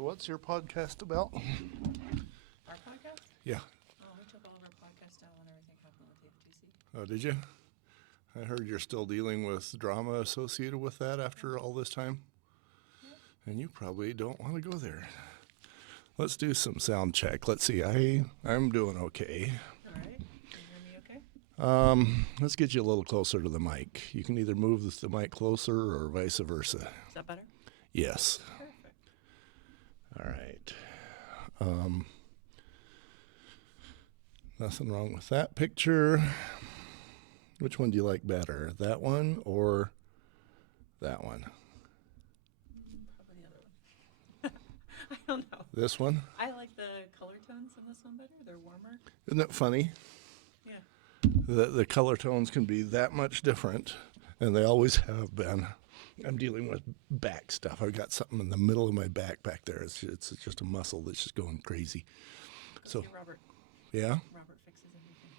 So what's your podcast about? Our podcast? Yeah. Oh, we took all of our podcasts down when everything happened with the FTC. Oh, did you? I heard you're still dealing with drama associated with that after all this time. Yep. And you probably don't want to go there. Let's do some sound check. Let's see. I'm doing okay. All right. Can you hear me okay? Let's get you a little closer to the mic. You can either move the mic closer or vice versa. Is that better? Yes. Perfect. All right. Nothing wrong with that picture. Which one do you like better? That one or that one? Probably the other one. I don't know. This one? I like the color tones in this one better. They're warmer. Isn't it funny? Yeah. The color tones can be that much different, and they always have been. I'm dealing with back stuff. I've got something in the middle of my back there. It's just a muscle that's just going crazy. So, See, Robert. yeah, Robert fixes everything.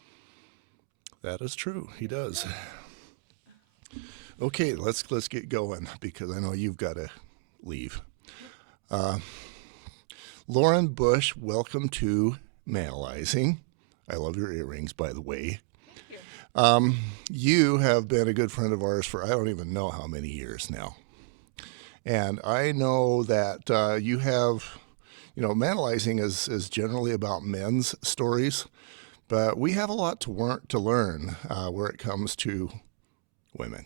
that is true. He does. Okay, let's get going because I know you've got to leave. Lauren Busch, welcome to Manalizing. I love your earrings, by the way. Thank you. You have been a good friend of ours for I don't even know how many years now. And I know that you have, Manalizing is generally about men's stories, but we have a lot to learn where it comes to women.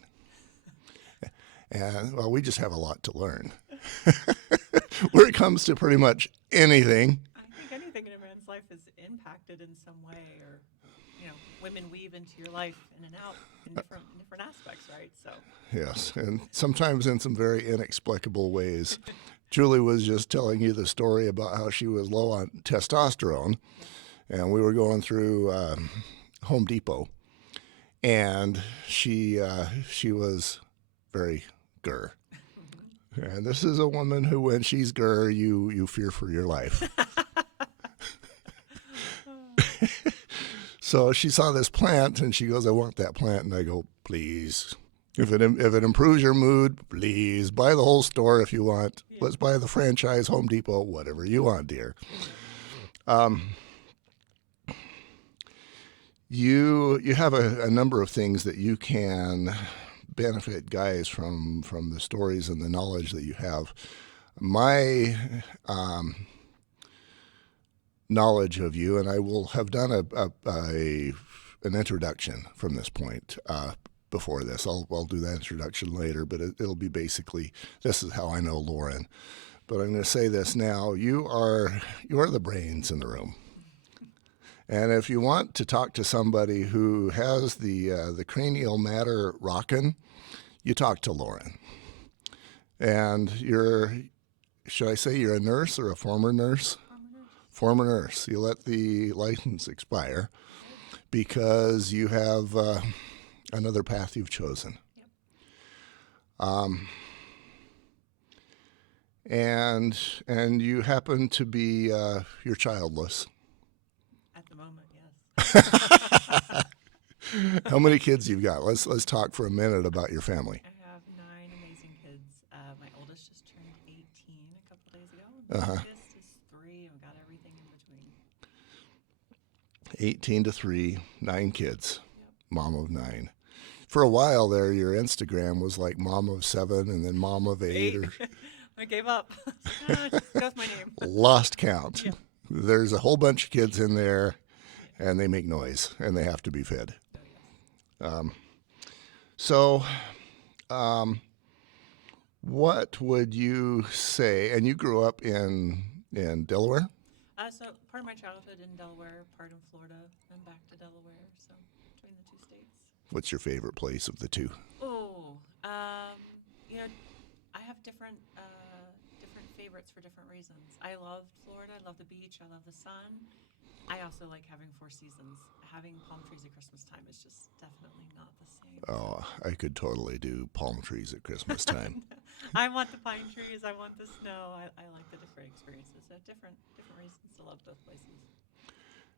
And, well, we just have a lot to learn where it comes to pretty much anything. I think anything in a man's life is impacted in some way, or women weave into your life in and out in different aspects, right? So Yes, and sometimes in some very inexplicable ways. Julie was just telling you the story about how she was low on testosterone, and we were going through Home Depot, and she was very gur. And this is a woman who, when she's gur, you fear for your life. So she saw this plant, and she goes, "I want that plant." And I go, "Please, if it improves your mood, please buy the whole store if you want. Yeah. Let's buy the franchise, Home Depot, whatever you want, dear." You have a number of things that you can benefit guys from the stories and the knowledge that you have. My knowledge of you, and I will have done an introduction from this point before this. I'll do that introduction later, but it'll be basically, this is how I know Lauren. But I'm going to say this now: you are the brains in the room. And if you want to talk to somebody who has the cranial matter rockin', you talk to Lauren. And should I say you're a nurse or a former nurse? Former nurse. You let the license expire because you have another path you've chosen. Yep. And you happen to be you're childless. At the moment, yes. How many kids you've got? Let's talk for a minute about your family. I have 9 amazing kids. My oldest just turned 18 a couple days ago. The youngest is 3, and we got everything in between. 18 to 3, 9 kids. Yep. Mom of 9. For a while there, your Instagram was like mom of 7 and then mom of 8. Or I gave up. Just goes my name. lost count. Yeah. There's a whole bunch of kids in there, and they make noise, and they have to be fed. What would you say? And you grew up in Delaware? So part of my childhood in Delaware, part in Florida, and back to Delaware. So between the 2 states. What's your favorite place of the two? Oh, I have different favorites for different reasons. I love Florida. I love the beach. I love the sun. I also like having 4 seasons. Having palm trees at Christmas time is just definitely not the same. Oh, I could totally do palm trees at Christmas time. I want the pine trees. I want the snow. I like the different experiences. So different reasons to love both places.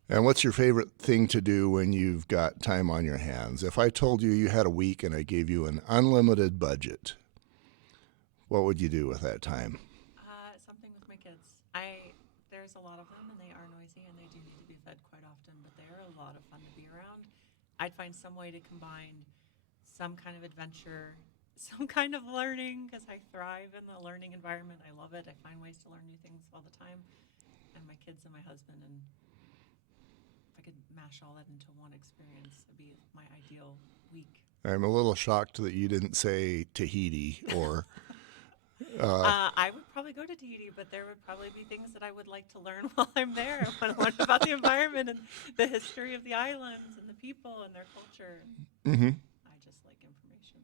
And what's your favorite thing to do when you've got time on your hands? If I told you you had a week and I gave you an unlimited budget, what would you do with that time? Something with my kids. I'd find some way to combine some kind of adventure, some kind of learning, because I thrive in the learning environment. I love it. I find ways to learn new things all the time, and my kids and my husband. And if I could mash all that into one experience, it'd be my ideal week. I'm a little shocked that you didn't say Tahiti or I would probably go to Tahiti, but there would probably be things that I would like to learn while I'm there. I want to learn about the environment and the history of the islands and the people and their culture. mm-hmm. I just like information.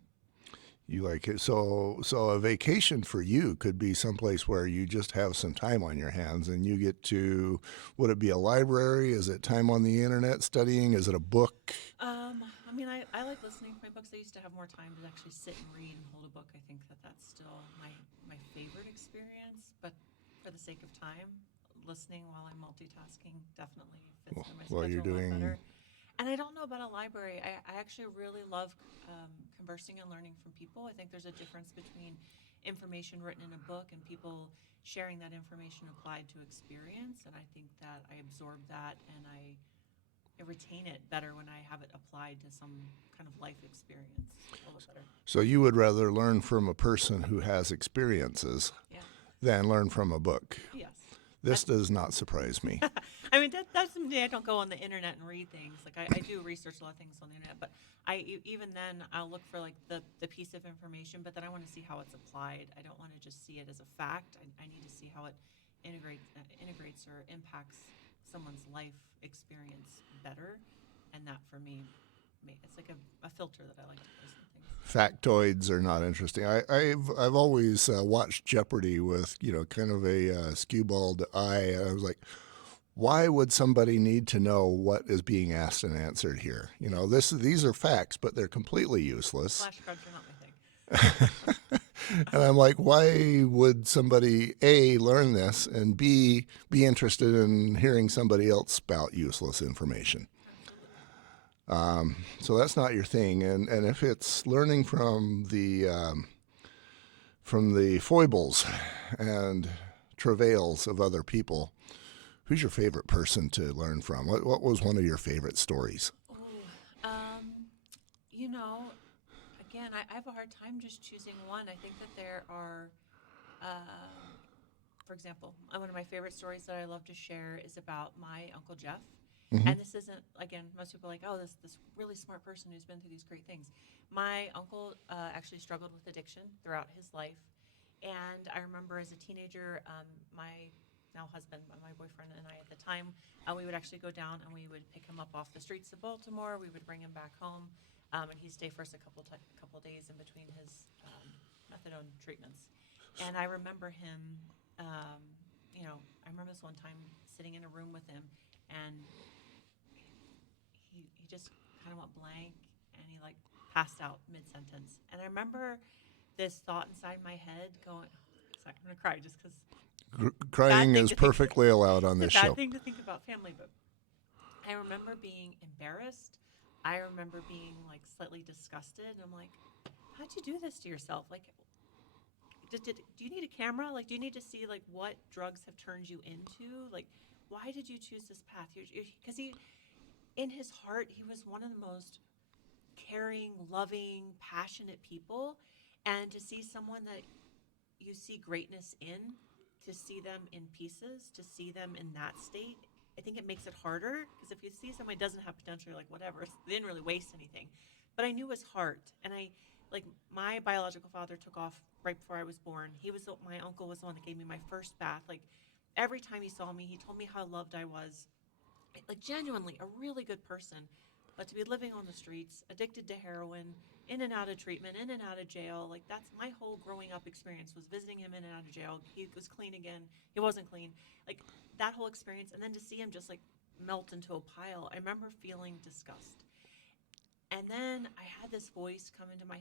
You like it. So a vacation for you could be someplace where you just have some time on your hands and you get to, would it be a library? Is it time on the internet studying? Is it a book? I mean, I like listening to my books. I used to have more time to actually sit and read and hold a book. I think that that's still my favorite experience. But for the sake of time, listening while I'm multitasking definitely fits in my While you're schedule a lot doing, better. And I don't know about a library. I actually really love conversing and learning from people. I think there's a difference between information written in a book and people sharing that information applied to experience. And I think that I absorb that and I retain it better when I have it applied to some kind of life experience a little better. so you would rather learn from a person who has experiences Yeah. than learn from a book. Yes. This does not surprise me. I mean, that's something I don't go on the internet and read things. Like I do research a lot of things on the internet, but even then I'll look for like the piece of information, but then I want to see how it's applied. I don't want to just see it as a fact. I need to see how it integrates or impacts someone's life experience better, and that for me, it's like a filter that I like to place on things. Factoids are not interesting. I've always watched Jeopardy with kind of a skewbald eye. I was like, why would somebody need to know what is being asked and answered here? These are facts, but they're completely useless. Flashcards are not my thing. And I'm like, why would somebody A, learn this, and B, be interested in hearing somebody else spout useless information? Absolutely. So that's not your thing. And if it's learning from the foibles and travails of other people, who's your favorite person to learn from? What was one of your favorite stories? Oh, you know, again, I have a hard time just choosing one. I think that there are, for example, one of my favorite stories that I love to share is about my Uncle Jeff. Mm-hmm. And this isn't, again, most people are like, oh, this really smart person who's been through these great things. My uncle actually struggled with addiction throughout his life. And I remember as a teenager, my now husband, my boyfriend, and I at the time, we would actually go down and we would pick him up off the streets of Baltimore. We would bring him back home, and he'd stay for us a couple days in between his methadone treatments. And I remember him, um, I remember this one time sitting in a room with him, and he just kind of went blank, and he like passed out mid sentence. And I remember this thought inside my head going, sorry, I'm gonna cry just because Crying is perfectly allowed on it's a this bad show. thing to think about family, but I remember being embarrassed. I remember being like slightly disgusted. And I'm like, how'd you do this to yourself? Like, do you need a camera? Like, do you need to see like what drugs have turned you into? Like, why did you choose this path? Because in his heart, he was one of the most caring, loving, passionate people. And to see someone that you see greatness in, to see them in pieces, to see them in that state, I think it makes it harder because if you see somebody doesn't have potential, you're like, whatever, they didn't really waste anything. But I knew his heart, and like my biological father took off right before I was born. My uncle was the one that gave me my first bath. Like every time he saw me, he told me how loved I was. Like genuinely a really good person, but to be living on the streets, addicted to heroin, in and out of treatment, in and out of jail, like that's my whole growing up experience was visiting him in and out of jail. He was clean again. He wasn't clean. Like that whole experience, and then to see him just like melt into a pile, I remember feeling disgust. And then I had this voice come into my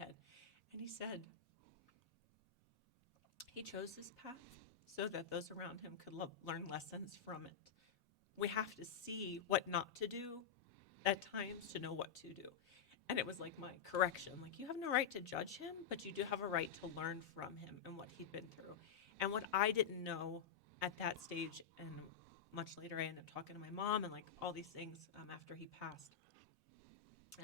head, and he said, he chose this path so that those around him could learn lessons from it. We have to see what not to do at times to know what to do. And it was like my correction. Like, you have no right to judge him, but you do have a right to learn from him and what he'd been through. And what I didn't know at that stage, and much later, I ended up talking to my mom and like all these things after he passed,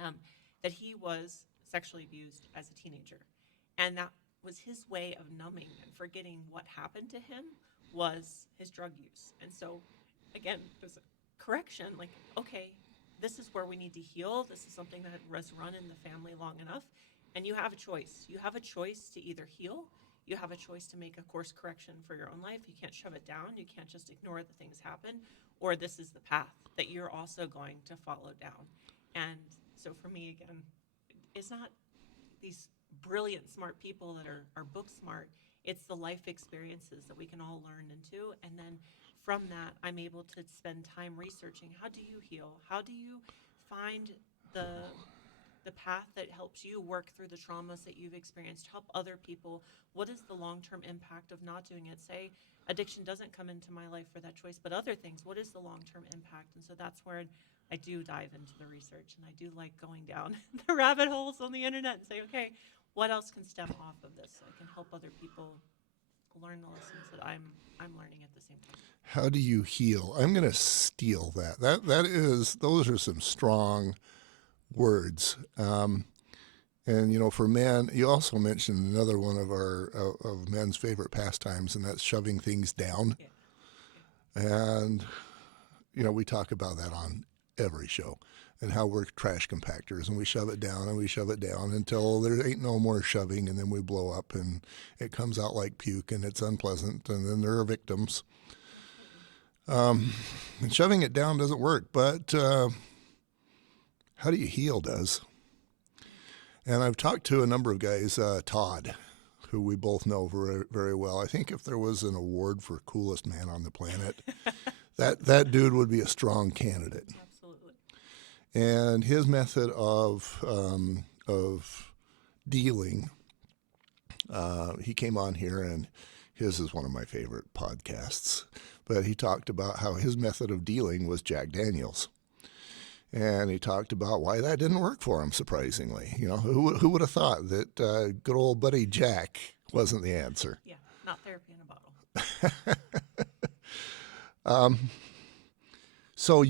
um, that he was sexually abused as a teenager, and that was his way of numbing and forgetting what happened to him was his drug use. And so, again, there's a correction. Like, okay, this is where we need to heal. This is something that was run in the family long enough, and you have a choice. You have a choice to either heal. You have a choice to make a course correction for your own life. You can't shove it down. You can't just ignore that things happen, or this is the path that you're also going to follow down. And so for me, again, it's not these brilliant, smart people that are book smart. It's the life experiences that we can all learn into. And then from that, I'm able to spend time researching how do you heal? How do you find the the path that helps you work through the traumas that you've experienced, help other people? What is the long-term impact of not doing it? Say addiction doesn't come into my life for that choice, but other things, what is the long-term impact? And so that's where I do dive into the research, and I do like going down the rabbit holes on the internet and say, okay, what else can stem off of this so I can help other people learn the lessons that I'm learning at the same time. How do you heal? I'm going to steal that. That is, those are some strong words. And you know, for men, you also mentioned another one of our of men's favorite pastimes, and that's shoving things down. Yeah, And you know, we talk about that on every show, and how we're trash compactors, and we shove it down and we shove it down until there ain't no more shoving, and then we blow up, and it comes out like puke, and it's unpleasant, and then there are victims. absolutely. And shoving it down doesn't work, but how do you heal does. And I've talked to a number of guys, Todd, who we both know very, very well. I think if there was an award for coolest man on the planet, that dude would be a strong candidate. Absolutely. And his method of dealing, he came on here, and his is one of my favorite podcasts. But he talked about how his method of dealing was Jack Daniels. And he talked about why that didn't work for him, surprisingly. You know, who would have thought that good old buddy Jack wasn't the answer? Yeah, not therapy in a bottle. So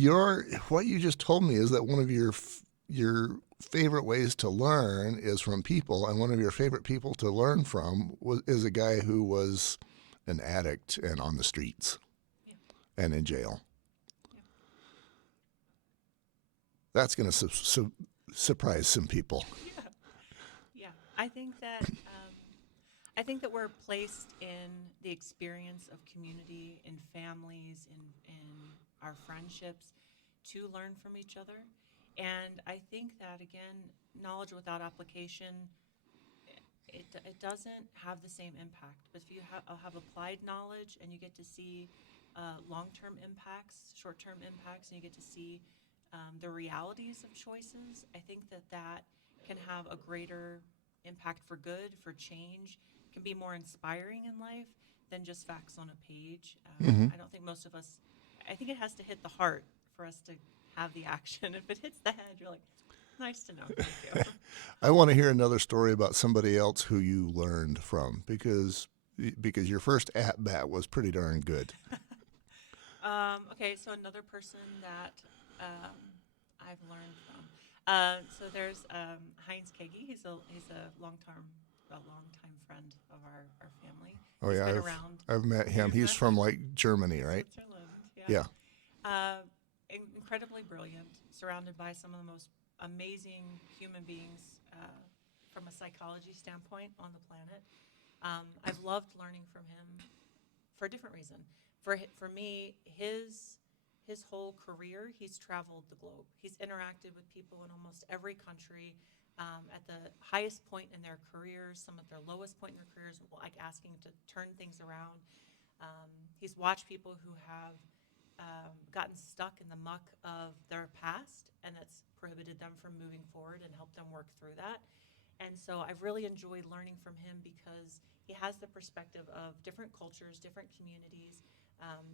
what you just told me is that one of your favorite ways to learn is from people, and one of your favorite people to learn from is a guy who was an addict and on the streets Yeah, and in jail. yeah. That's going to surprise some people. Yeah, yeah. I think that we're placed in the experience of community, in families, in our friendships to learn from each other. And I think that again, knowledge without application, it doesn't have the same impact. But if you have applied knowledge and you get to see long-term impacts, short-term impacts, and you get to see the realities of choices, I think that that can have a greater impact for good, for change, can be more inspiring in life than just facts on a page. Hmm. I don't think most of us, I think it has to hit the heart for us to have the action. If it hits the head, you're like, nice to know. Thank you. I want to hear another story about somebody else who you learned from, because your first at bat was pretty darn good. Okay, so another person that I've learned from. So there's Heinz Kegi. He's a long time friend of our family. Oh He's yeah, been I've around. I've met him. You've He's met from him? like Germany, right? Switzerland. Yeah. Yeah. Uh, Incredibly brilliant, surrounded by some of the most amazing human beings from a psychology standpoint on the planet. I've loved learning from him for a different reason. For me, his whole career, he's traveled the globe. He's interacted with people in almost every country. At the highest point in their careers, some at their lowest point in their careers, like asking to turn things around. He's watched people who have gotten stuck in the muck of their past, and that's prohibited them from moving forward and helped them work through that. And so I've really enjoyed learning from him because he has the perspective of different cultures, different communities,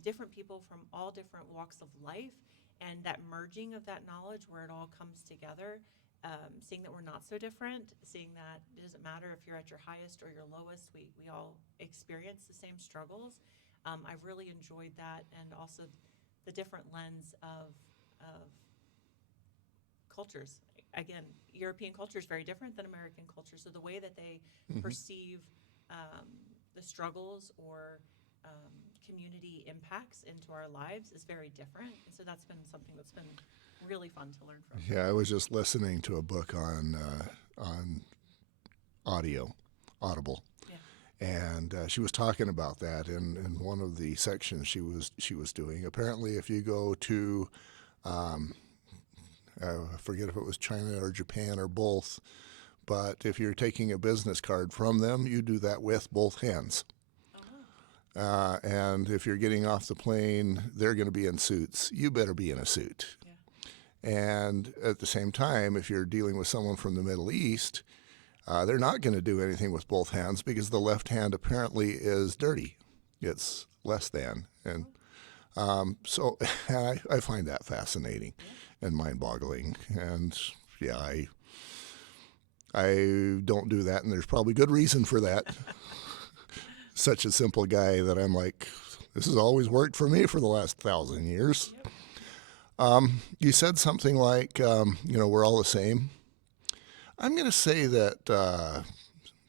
different people from all different walks of life, and that merging of that knowledge where it all comes together. Seeing that we're not so different, seeing that it doesn't matter if you're at your highest or your lowest, we all experience the same struggles. I've really enjoyed that, and also the different lens of cultures. Again, European culture is very different than American culture, so the way that they perceive um, the struggles or community impacts into our lives is very different, and so that's been something that's been really fun to learn from. Yeah, I was just listening to a book on audio, Audible, Yeah. and she was talking about that in one of the sections she was doing. Apparently, if you go to I forget if it was China or Japan or both, but if you're taking a business card from them, you do that with both hands. Oh wow. And if you're getting off the plane, they're going to be in suits. You better be in a suit. Yeah. And at the same time, if you're dealing with someone from the Middle East, they're not going to do anything with both hands because the left hand apparently is dirty. It's less than. And so I find that fascinating and mind-boggling. And yeah, I don't do that, and there's probably good reason for that. Such a simple guy that I'm like, this has always worked for me for the last 1,000 years. Yep. You said something like, we're all the same. I'm going to say that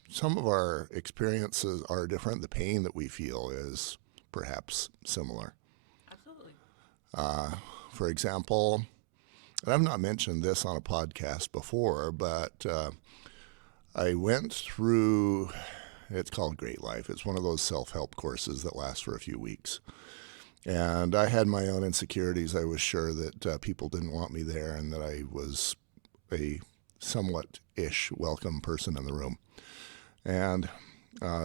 some of our experiences are different. The pain that we feel is perhaps similar. Absolutely. For example, and I've not mentioned this on a podcast before, but I went through, it's called Great Life. It's one of those self-help courses that lasts for a few weeks. And I had my own insecurities. I was sure that people didn't want me there and that I was a somewhat-ish welcome person in the room. And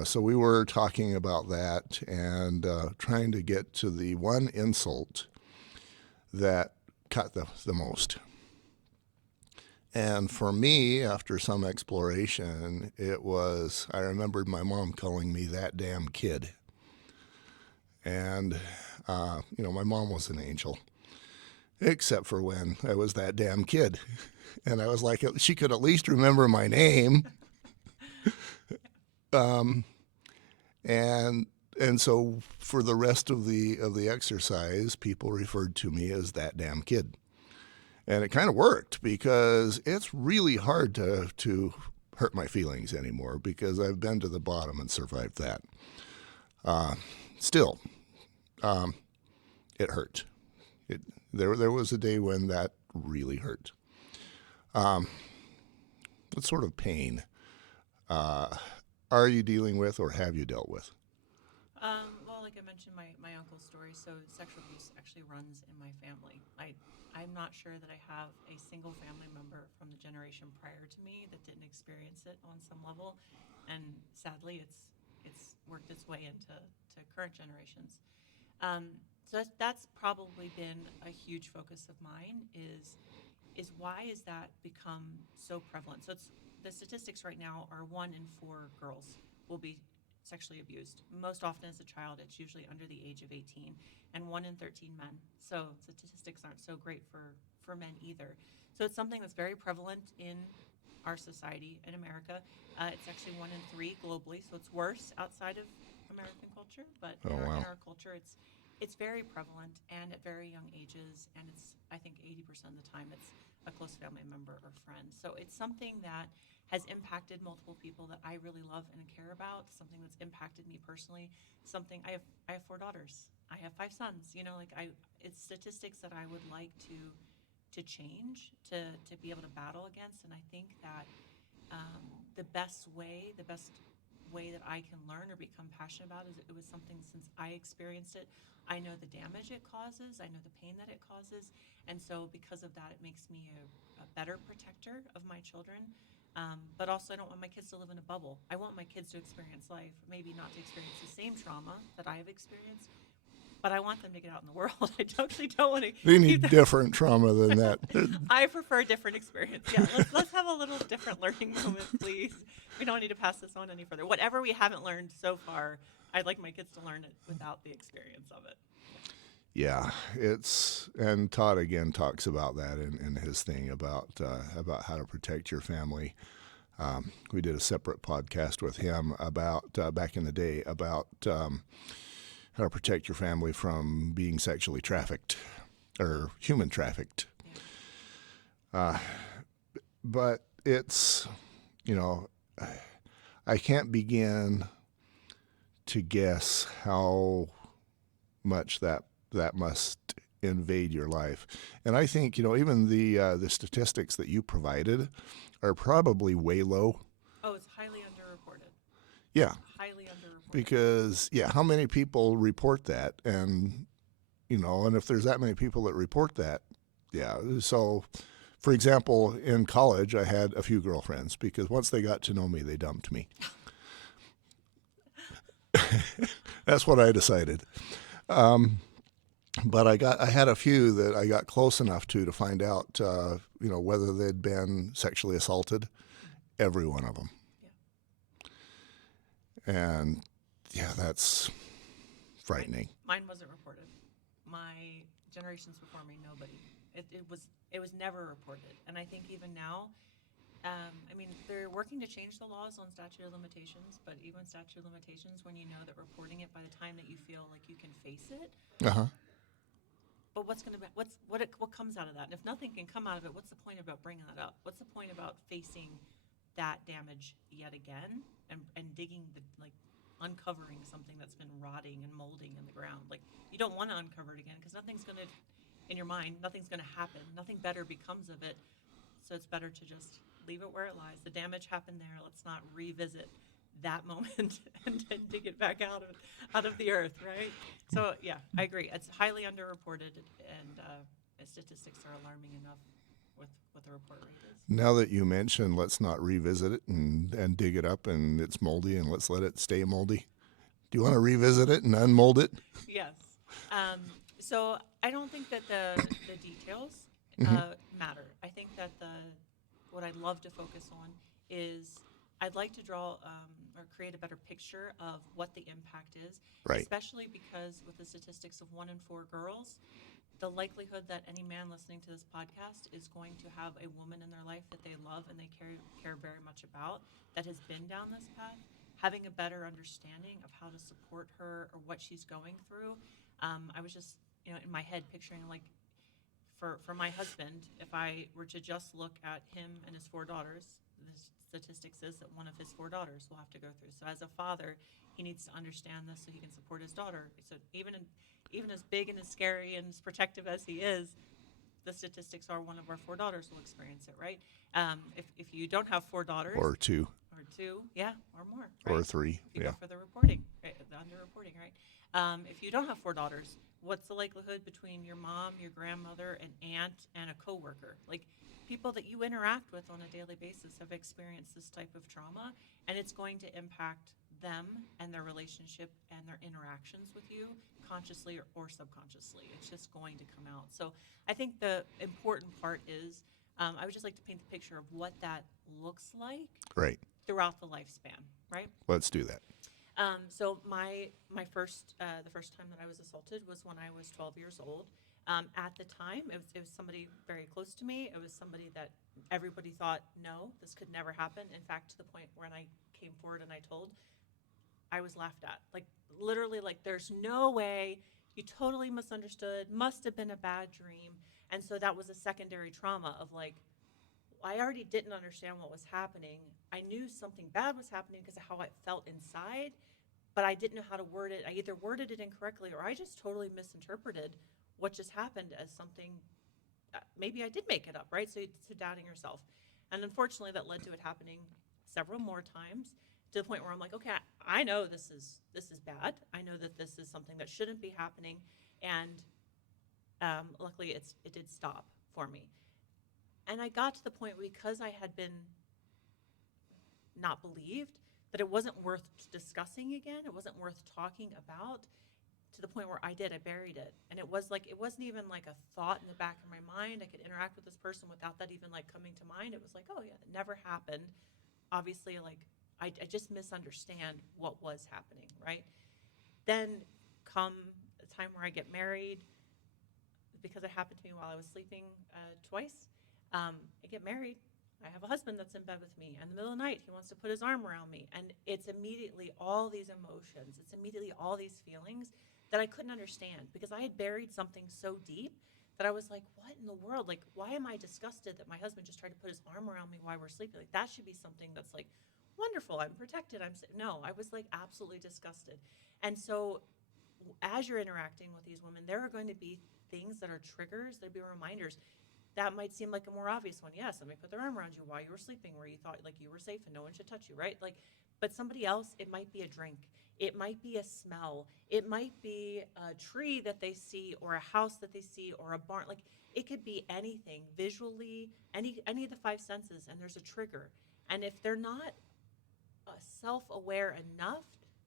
so we were talking about that and trying to get to the one insult that cut the most. And for me, after some exploration, I remembered my mom calling me that damn kid. And, my mom was an angel, except for when I was that damn kid. And I was like, she could at least remember my name. And so for the rest of the exercise, people referred to me as that damn kid. And it kind of worked because it's really hard to hurt my feelings anymore because I've been to the bottom and survived that. Still, it hurt. There was a day when that really hurt. What sort of pain are you dealing with or have you dealt with? Well, like I mentioned, my uncle's story. So sexual abuse actually runs in my family. I'm not sure that I have a single family member from the generation prior to me that didn't experience it on some level, and sadly, it's worked its way into current generations. So that's probably been a huge focus of mine. Is why is that become so prevalent? So it's the statistics right now are 1 in 4 girls will be sexually abused. Most often as a child, it's usually under the age of 18, and 1 in 13 men. So statistics aren't so great for men either. So it's something that's very prevalent in our society in America. It's actually 1 in 3 globally, so it's worse outside of American culture, but in our culture, it's very prevalent and at very young ages, and it's I think 80% of the time it's a close family member or friend. So it's something that has impacted multiple people that I really love and care about. Something that's impacted me personally. Something I have 4 daughters. I have 5 sons. It's statistics that I would like to change to be able to battle against. And I think that the best way that I can learn or become passionate about is it was something since I experienced it. I know the damage it causes. I know the pain that it causes. And so because of that, it makes me a better protector of my children. But also, I don't want my kids to live in a bubble. I want my kids to experience life, maybe not to experience the same trauma that I have experienced, but I want them to get out in the world. I totally don't want to. They need different trauma than that. I prefer different experience. Yeah, let's have a little different learning moment, please. We don't need to pass this on any further. Whatever we haven't learned so far, I'd like my kids to learn it without the experience of it. Yeah, and Todd again talks about that in his thing about how to protect your family. We did a separate podcast with him about back in the day about how to protect your family from being sexually trafficked or human trafficked. Yeah. But it's, you know, I can't begin to guess how much that must invade your life. And I think, even the statistics that you provided are probably way low. Oh, it's highly underreported. Yeah, Highly underreported. because how many people report that? And if there's that many people that report that, yeah. So, for example, in college, I had a few girlfriends because once they got to know me, they dumped me. That's what I decided. But I had a few that I got close enough to find out, whether they'd been sexually assaulted. Every one of them. Yeah. And yeah, that's frightening. Mine wasn't reported. My generations before me, nobody. It was never reported. And I think even now, I mean, they're working to change the laws on statute of limitations, but even statute of limitations, when you know that reporting it by the time that you feel like you can face it, Uh huh. but what comes out of that? And if nothing can come out of it, what's the point about bringing that up? What's the point about facing that damage yet again and digging uncovering something that's been rotting and molding in the ground? Like, you don't want to uncover it again because nothing's going to, in your mind, nothing's going to happen. Nothing better becomes of it. So it's better to just leave it where it lies. The damage happened there. Let's not revisit that moment and then dig it back out of the earth, right? So yeah, I agree. It's highly underreported, and statistics are alarming enough with what the report rate is. Now that you mention, let's not revisit it and dig it up and it's moldy and let's let it stay moldy. Do you want to revisit it and unmold it? Yes. So I don't think that the details Mm-hmm. matter. I think that what I'd love to focus on is I'd like to draw or create a better picture of what the impact is, Right. especially because with the statistics of 1 in 4 girls, the likelihood that any man listening to this podcast is going to have a woman in their life that they love and they care very much about that has been down this path, having a better understanding of how to support her or what she's going through. I was just, in my head picturing like for my husband, if I were to just look at him and his 4 daughters, the statistics is that one of his 4 daughters will have to go through. So as a father, he needs to understand this so he can support his daughter. So even as big and as scary and as protective as he is, the statistics are one of our 4 daughters will experience it, right? If you don't have 4 daughters, Or two. or two, yeah, or more, right? Or three. If you Yeah. go for the reporting, right, the underreporting, right? If you don't have 4 daughters, what's the likelihood between your mom, your grandmother, an aunt, and a coworker? Like, people that you interact with on a daily basis have experienced this type of trauma, and it's going to impact them and their relationship and their interactions with you, consciously or subconsciously. It's just going to come out. So I think the important part is I would just like to paint the picture of what that looks like Right. throughout the lifespan, right? Let's do that. So my first the first time that I was assaulted was when I was 12 years old. At the time, it was somebody very close to me. It was somebody that everybody thought, no, this could never happen. In fact, to the point when I came forward and I told, I was laughed at. Like, literally, like, there's no way. You totally misunderstood. Must have been a bad dream. And so that was a secondary trauma of like, I already didn't understand what was happening. I knew something bad was happening because of how I felt inside, but I didn't know how to word it. I either worded it incorrectly or I just totally misinterpreted what just happened as something. Maybe I did make it up, right? So doubting yourself, and unfortunately, that led to it happening several more times to the point where I'm like, okay, I know this is bad. I know that this is something that shouldn't be happening, and luckily, it did stop for me. And I got to the point because I had been not believed that it wasn't worth discussing again. It wasn't worth talking about to the point where I buried it. And it wasn't even like a thought in the back of my mind. I could interact with this person without that even like coming to mind. It was like, oh yeah, it never happened. Obviously, like I just misunderstand what was happening, right? Then come the time where I get married, because it happened to me while I was sleeping twice. I get married. I have a husband that's in bed with me. And in the middle of the night, he wants to put his arm around me. And it's immediately all these emotions. It's immediately all these feelings that I couldn't understand because I had buried something so deep that I was like, what in the world? Like, why am I disgusted that my husband just tried to put his arm around me while we're sleeping? Like, that should be something that's like wonderful. I'm protected. No, I was like absolutely disgusted. And so, as you're interacting with these women, there are going to be things that are triggers, there'll be reminders. That might seem like a more obvious one. Yeah, somebody put their arm around you while you were sleeping where you thought like you were safe and no one should touch you, right? Like, but somebody else, it might be a drink. It might be a smell. It might be a tree that they see or a house that they see or a barn. Like it could be anything visually, any of the five senses, and there's a trigger. And if they're not self-aware enough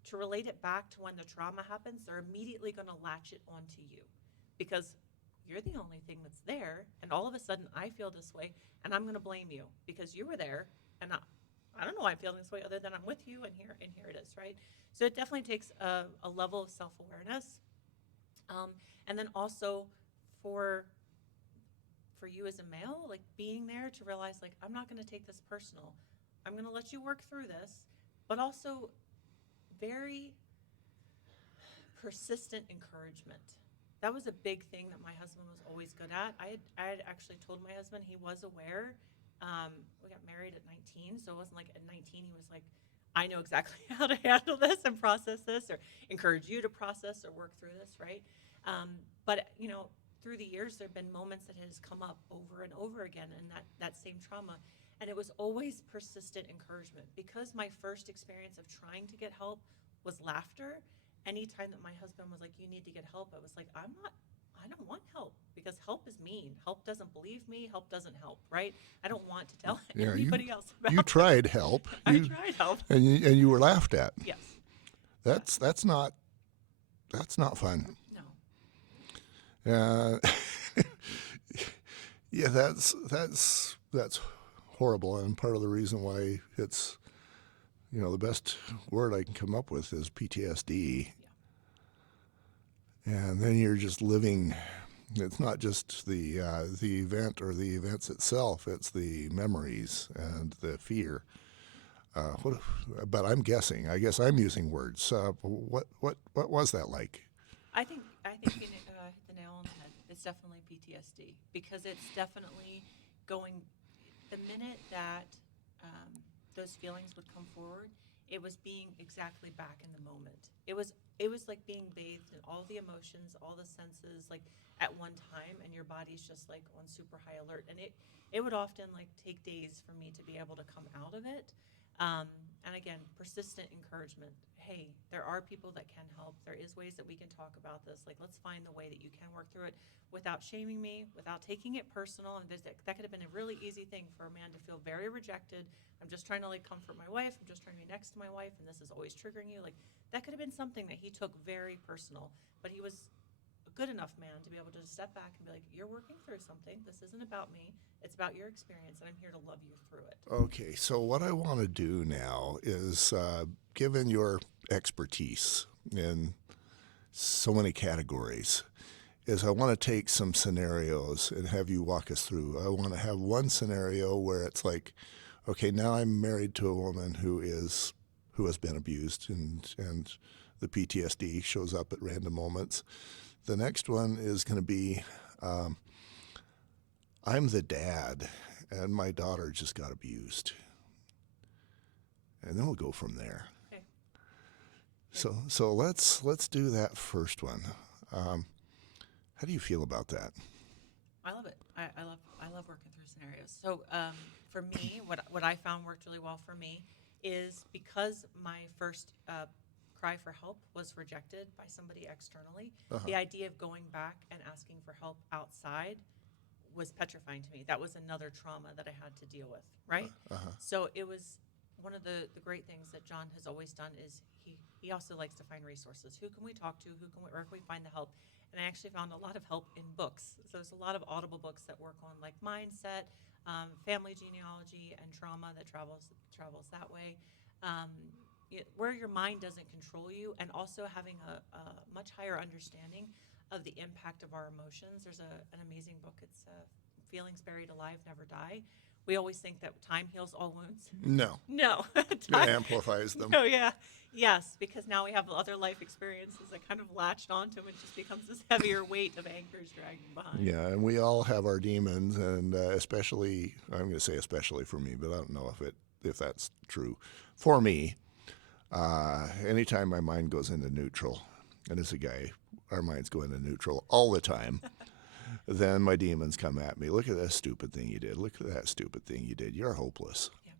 to relate it back to when the trauma happens, they're immediately going to latch it onto you because you're the only thing that's there. And all of a sudden, I feel this way, and I'm going to blame you because you were there, and I don't know why I'm feeling this way other than I'm with you, and here it is, right? So it definitely takes a level of self-awareness, um, and then also for for you as a male, like being there to realize like I'm not going to take this personal. I'm going to let you work through this, but also very persistent encouragement. That was a big thing that my husband was always good at. I had actually told my husband he was aware. We got married at 19, so it wasn't like at 19 he was like, I know exactly how to handle this and process this, or encourage you to process or work through this, right? But through the years, there have been moments that has come up over and over again, and that same trauma, and it was always persistent encouragement because my first experience of trying to get help was laughter. Anytime that my husband was like, you need to get help, I was like, I don't want help because help is mean. Help doesn't believe me. Help doesn't help, right? I don't want to tell Yeah, anybody else you about it. tried help. I tried help. And you were laughed at. Yes. That's not fun. No. Uh, yeah, that's horrible, and part of the reason why it's the best word I can come up with is PTSD. Yeah. And then you're just living. It's not just the event or the events itself; it's the memories and the fear. But I'm guessing. I guess I'm using words. What was that like? I think you hit the nail on the head. It's definitely PTSD because it's definitely going. The minute that those feelings would come forward, it was being exactly back in the moment. It was like being bathed in all the emotions, all the senses, like at one time, and your body's just like on super high alert. And it would often like take days for me to be able to come out of it. And again, persistent encouragement. Hey, there are people that can help. There is ways that we can talk about this. Like, let's find the way that you can work through it without shaming me, without taking it personal. And that could have been a really easy thing for a man to feel very rejected. I'm just trying to like comfort my wife. I'm just trying to be next to my wife, and this is always triggering you. Like, that could have been something that he took very personal. But he was a good enough man to be able to step back and be like, you're working through something. This isn't about me. It's about your experience, and I'm here to love you through it. Okay, so what I want to do now is, given your expertise in so many categories, is I want to take some scenarios and have you walk us through. I want to have one scenario where it's like, okay, now I'm married to a woman who has been abused, and the PTSD shows up at random moments. The next one is going to be, I'm the dad, and my daughter just got abused, and then we'll go from there. Okay. So let's do that first one. How do you feel about that? I love it. I love working through scenarios. So for me, what I found worked really well for me is because my first cry for help was rejected by somebody externally. The idea of going back and asking for help outside was petrifying to me. That was another trauma that I had to deal with, right? So it was one of the great things that John has always done is he also likes to find resources. Who can we talk to? Where can we find the help? And I actually found a lot of help in books. So there's a lot of audible books that work on like mindset, family genealogy, and trauma that travels that way. Where your mind doesn't control you, and also having a much higher understanding of the impact of our emotions. There's an amazing book. It's Feelings Buried Alive Never Die. We always think that time heals all wounds. No, No, it amplifies them. No, yeah, Yes, because now we have other life experiences that kind of latched onto him. It just becomes this heavier weight of anchors dragging behind. Yeah, and we all have our demons, and especially, I'm going to say especially for me, but I don't know if that's true. For me, anytime my mind goes into neutral, and as a guy, our minds go into neutral all the time, then my demons come at me. Look at that stupid thing you did. Look at that stupid thing you did. You're hopeless. Yeah.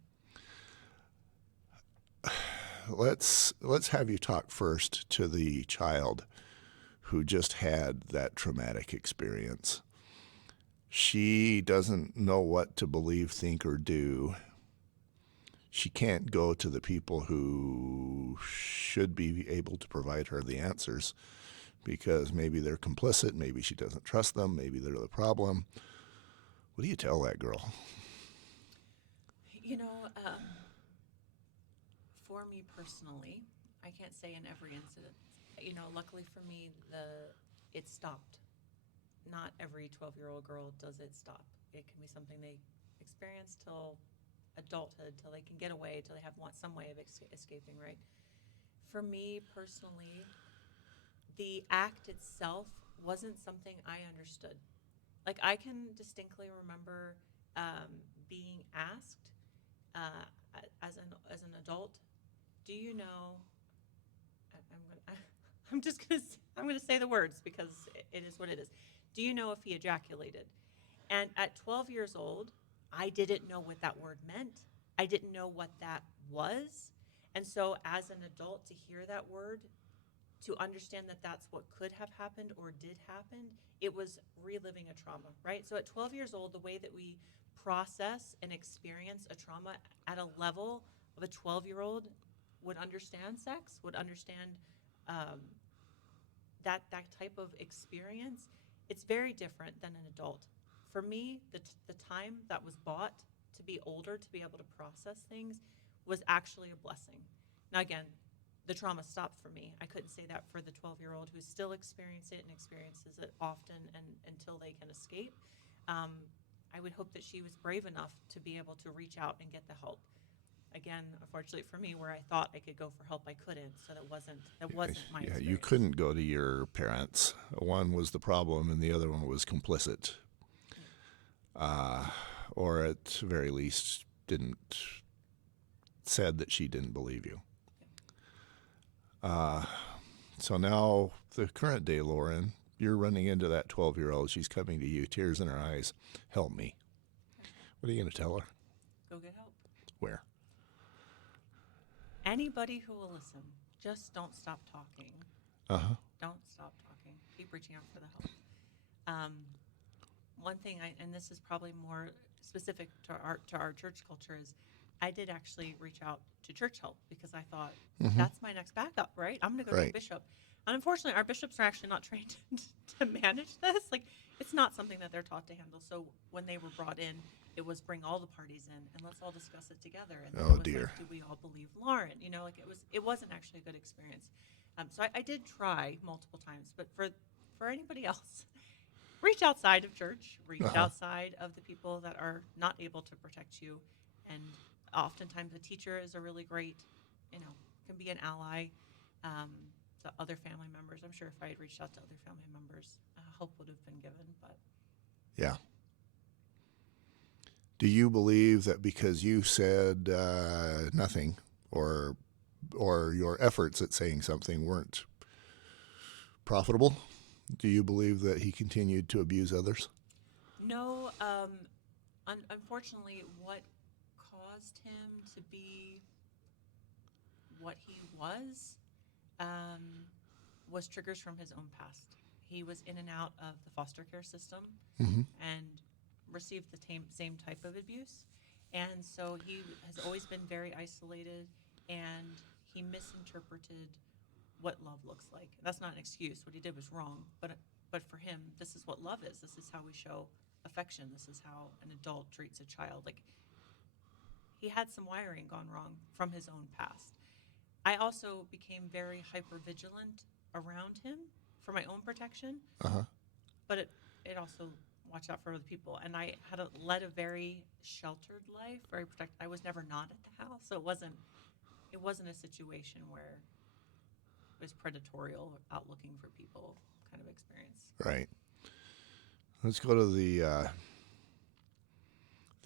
Let's have you talk first to the child who just had that traumatic experience. She doesn't know what to believe, think, or do. She can't go to the people who should be able to provide her the answers because maybe they're complicit, maybe she doesn't trust them, maybe they're the problem. What do you tell that girl? You know, for me personally, I can't say in every incident. You know, luckily for me, the it stopped. Not every 12-year-old girl does it stop. It can be something they experience till adulthood, till they can get away, till they have some way of escaping, right? For me personally, the act itself wasn't something I understood. Like, I can distinctly remember being asked as an adult, do you know? I'm gonna I'm just I'm gonna say the words because it is what it is. Do you know if he ejaculated? And at 12 years old, I didn't know what that word meant. I didn't know what that was. And so, as an adult, to hear that word, to understand that that's what could have happened or did happen, it was reliving a trauma, right? So, at 12 years old, the way that we process and experience a trauma at a level of a 12-year-old would understand sex, would understand um, that type of experience, it's very different than an adult. For me, the time that was bought to be older, to be able to process things, was actually a blessing. Now, again, the trauma stopped for me. I couldn't say that for the 12-year-old who still experiences it and experiences it often and until they can escape. Um, I would hope that she was brave enough to be able to reach out and get the help. Again, unfortunately for me, where I thought I could go for help, I couldn't. So that wasn't my Yeah, you experience. couldn't go to your parents. One was the problem, and the other one was complicit, Yeah. uh, or at the very least, didn't said that she didn't believe you. Yeah. Uh, so now, the current day, Lauren, you're running into that 12-year-old. She's coming to you, tears in her eyes. Help me. Right. What are you going to tell her? Go get help. Where? Anybody who will listen, just don't stop talking. Uh huh. Don't stop talking. Keep reaching out for the help. Um, One thing, and this is probably more specific to our church culture, is I did actually reach out to church help because I thought Mm-hmm. that's my next backup, right? I'm going to go to a Right. bishop. And unfortunately, our bishops are actually not trained to manage this. Like, it's not something that they're taught to handle. So when they were brought in, it was bring all the parties in and let's all discuss it together. And then Oh it was like, dear. do we all believe Lauren? You know, like it wasn't actually a good experience. So I did try multiple times, but for anybody else, reach outside of church, Uh reach huh. outside of the people that are not able to protect you. And oftentimes, a teacher is a really great, can be an ally um, to other family members. I'm sure if I had reached out to other family members, help would have been given. But Yeah. Do you believe that because you said nothing, or or your efforts at saying something weren't profitable? Do you believe that he continued to abuse others? no, unfortunately, what caused him to be what he um, was triggers from his own past. He was in and out of the foster care system Mm-hmm. and received the same type of abuse. And so he has always been very isolated and he misinterpreted what love looks like. That's not an excuse. What he did was wrong, but for him, this is what love is. This is how we show affection. This is how an adult treats a child. Like, he had some wiring gone wrong from his own past. I also became very hyper vigilant around him for my own protection, Uh huh. but it also watched out for other people. And I led a very sheltered life, very protected. I was never not at the house, so it wasn't it wasn't a situation where it was predatory out looking for people kind of experience. Right. Let's go to the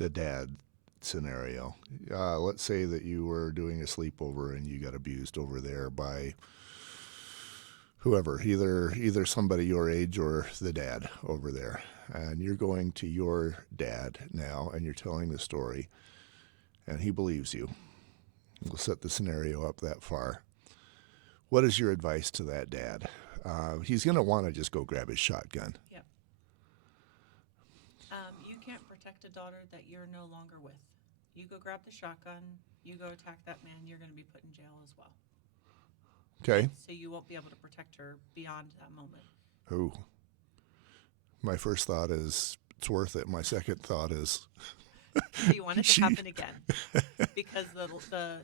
dad scenario. Let's say that you were doing a sleepover and you got abused over there by whoever, either somebody your age or the dad over there. And you're going to your dad now and you're telling the story and he believes you. We'll set the scenario up that far. What is your advice to that dad? He's going to want to just go grab his shotgun. Yep. You can't protect a daughter that you're no longer with. You go grab the shotgun, you go attack that man, you're going to be put in jail as well. Okay. So you won't be able to protect her beyond that moment. Oh. My first thought is it's worth it. My second thought is Do you want it to happen again? Because the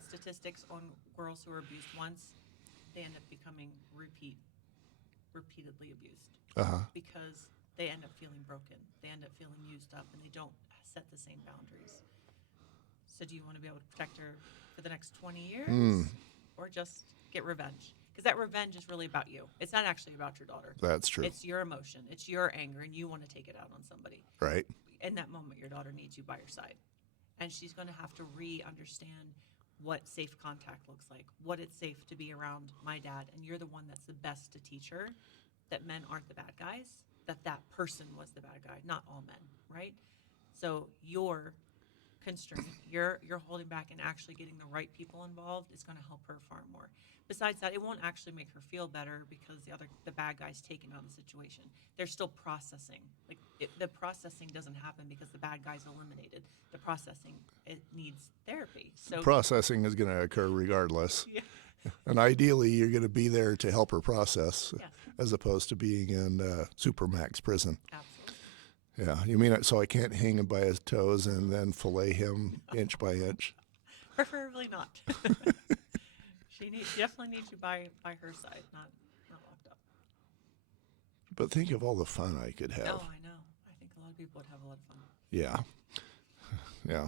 statistics on girls who are abused once, they end up becoming repeatedly abused. Because they end up feeling broken. They end up feeling used up, and they don't set the same boundaries. So do you want to be able to protect her for the next 20 years or just get revenge? Because that revenge is really about you. It's not actually about your daughter. That's true. It's your emotion. It's your anger, and you want to take it out on somebody. Right. In that moment, your daughter needs you by your side. And she's going to have to understand what safe contact looks like, what it's safe to be around my dad. And you're the one that's the best to teach her that men aren't the bad guys, that person was the bad guy, not all men, right? So you're constraint, you're holding back and actually getting the right people involved is going to help her far more. Besides that, it won't actually make her feel better because the bad guy's taken out of the situation. They're still processing. The processing doesn't happen because the bad guy's eliminated. The processing, it needs therapy. So processing is going to occur regardless. Yeah. And ideally, you're going to be there to help her process, Yes. as opposed to being in Supermax prison. Absolutely. Yeah, you mean it so I can't hang him by his toes and then fillet him inch by inch? Preferably not. She definitely needs you by her side, not locked up. But think of all the fun I could have. No, I know. I think a lot of people would have a lot of fun. Yeah. Yeah.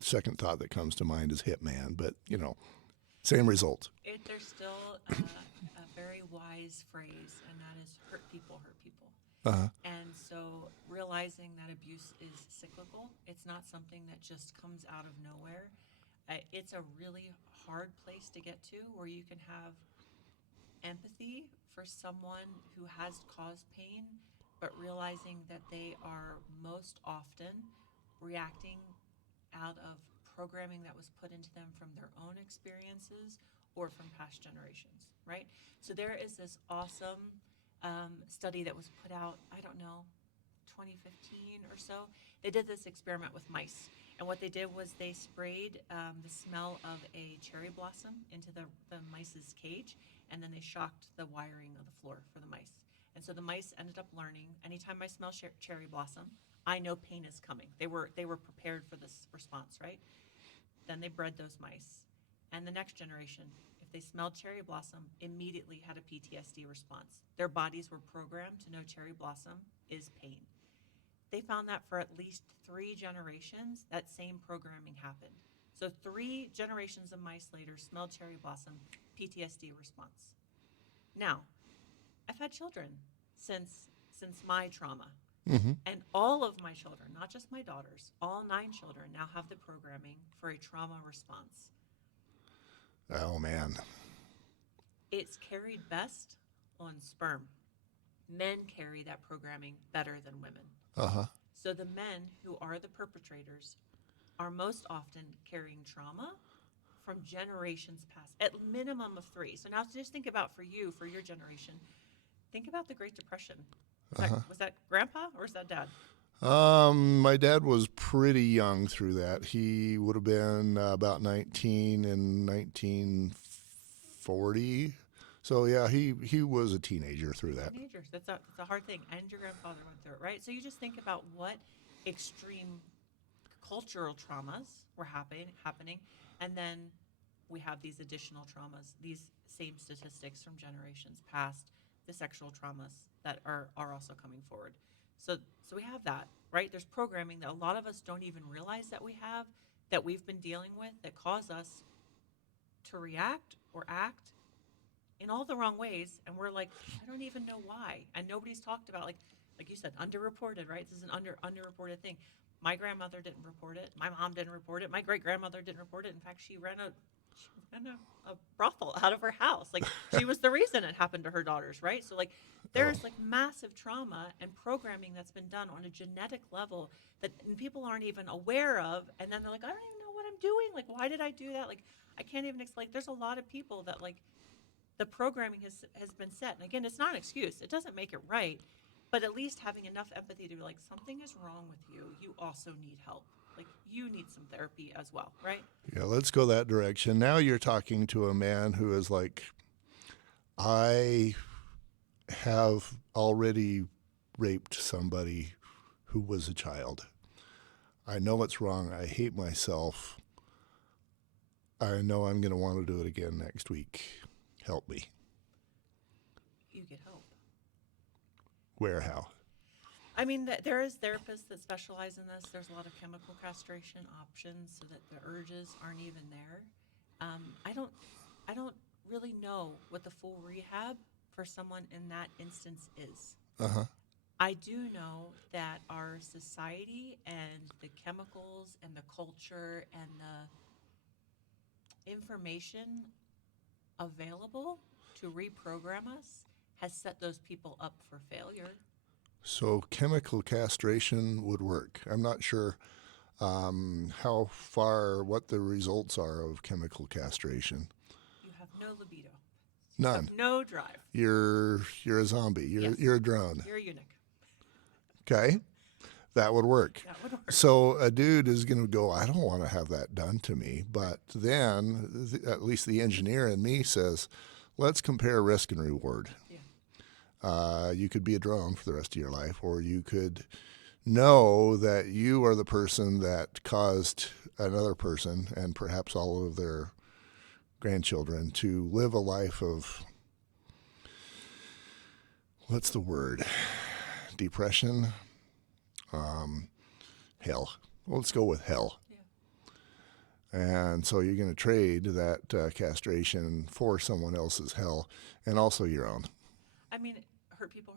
Second thought that comes to mind is Hitman, but, same result. There's still a very wise phrase, and that is hurt people hurt people. And so realizing that abuse is cyclical, it's not something that just comes out of nowhere. It's a really hard place to get to where you can have empathy for someone who has caused pain, but realizing that they are most often reacting out of programming that was put into them from their own experiences or from past generations, right? So there is this awesome study that was put out, I don't know, 2015 or so. They did this experiment with mice. And what they did was they sprayed the smell of a cherry blossom into the mice's cage, and then they shocked the wiring of the floor for the mice. And so the mice ended up learning, anytime I smell cherry blossom, I know pain is coming. They were prepared for this response, right? Then they bred those mice. And the next generation, if they smelled cherry blossom, immediately had a PTSD response. Their bodies were programmed to know cherry blossom is pain. They found that for at least 3 generations, that same programming happened. So 3 generations of mice later smelled cherry blossom, PTSD response. Now, I've had children since my trauma. And all of my children, not just my daughters, all 9 children now have the programming for a trauma response. Oh, man. It's carried best on sperm. Men carry that programming better than women. So the men who are the perpetrators are most often carrying trauma from generations past, at minimum of 3. So now just think about for your generation, think about the Great Depression. Was that grandpa or is that dad? My dad was pretty young through that. He would have been about 19 in 1940. So yeah, he was a teenager through that. Teenagers. That's a hard thing. And your grandfather went through it, right? So you just think about what extreme cultural traumas were happening, and then we have these additional traumas, these same statistics from generations past, the sexual traumas that are also coming forward. So we have that, right? There's programming that a lot of us don't even realize that we have, that we've been dealing with, that cause us to react or act in all the wrong ways, and we're like, I don't even know why, and nobody's talked about, like you said, underreported, right? This is an underreported thing. My grandmother didn't report it. My mom didn't report it. My great grandmother didn't report it. In fact, she ran a brothel out of her house. Like, she was the reason it happened to her daughters, right? So like, Oh, there's like massive trauma and programming that's been done on a genetic level that people aren't even aware of, and then they're like, I don't even know what I'm doing. Like, why did I do that? Like, I can't even explain. There's a lot of people that like the programming has been set. And again, it's not an excuse. It doesn't make it right, but at least having enough empathy to be like, something is wrong with you. You also need help. Like, you need some therapy as well, right? yeah, let's go that direction. Now you're talking to a man who is like, I have already raped somebody who was a child. I know it's wrong. I hate myself. I know I'm going to want to do it again next week. Help me. You get help. Where, how? I mean, there is therapists that specialize in this. There's a lot of chemical castration options so that the urges aren't even there. I don't really know what the full rehab for someone in that instance is. Uh huh. I do know that our society and the chemicals and the culture and the information available to reprogram us has set those people up for failure. So chemical castration would work. I'm not sure how far, what the results are of chemical castration. You have no libido. You have None. no drive. You're a zombie. Yes, You're a drone. you're a eunuch. Okay, that would work. That would work. So a dude is going to go, I don't want to have that done to me. But then, at least the engineer in me says, let's compare risk and reward. Yeah. You could be a drone for the rest of your life, or you could know that you are the person that caused another person and perhaps all of their grandchildren to live a life of, what's the word? Depression? Hell. Well, let's go with hell. Yeah. And so you're going to trade that castration for someone else's hell and also your own. I mean, hurt people,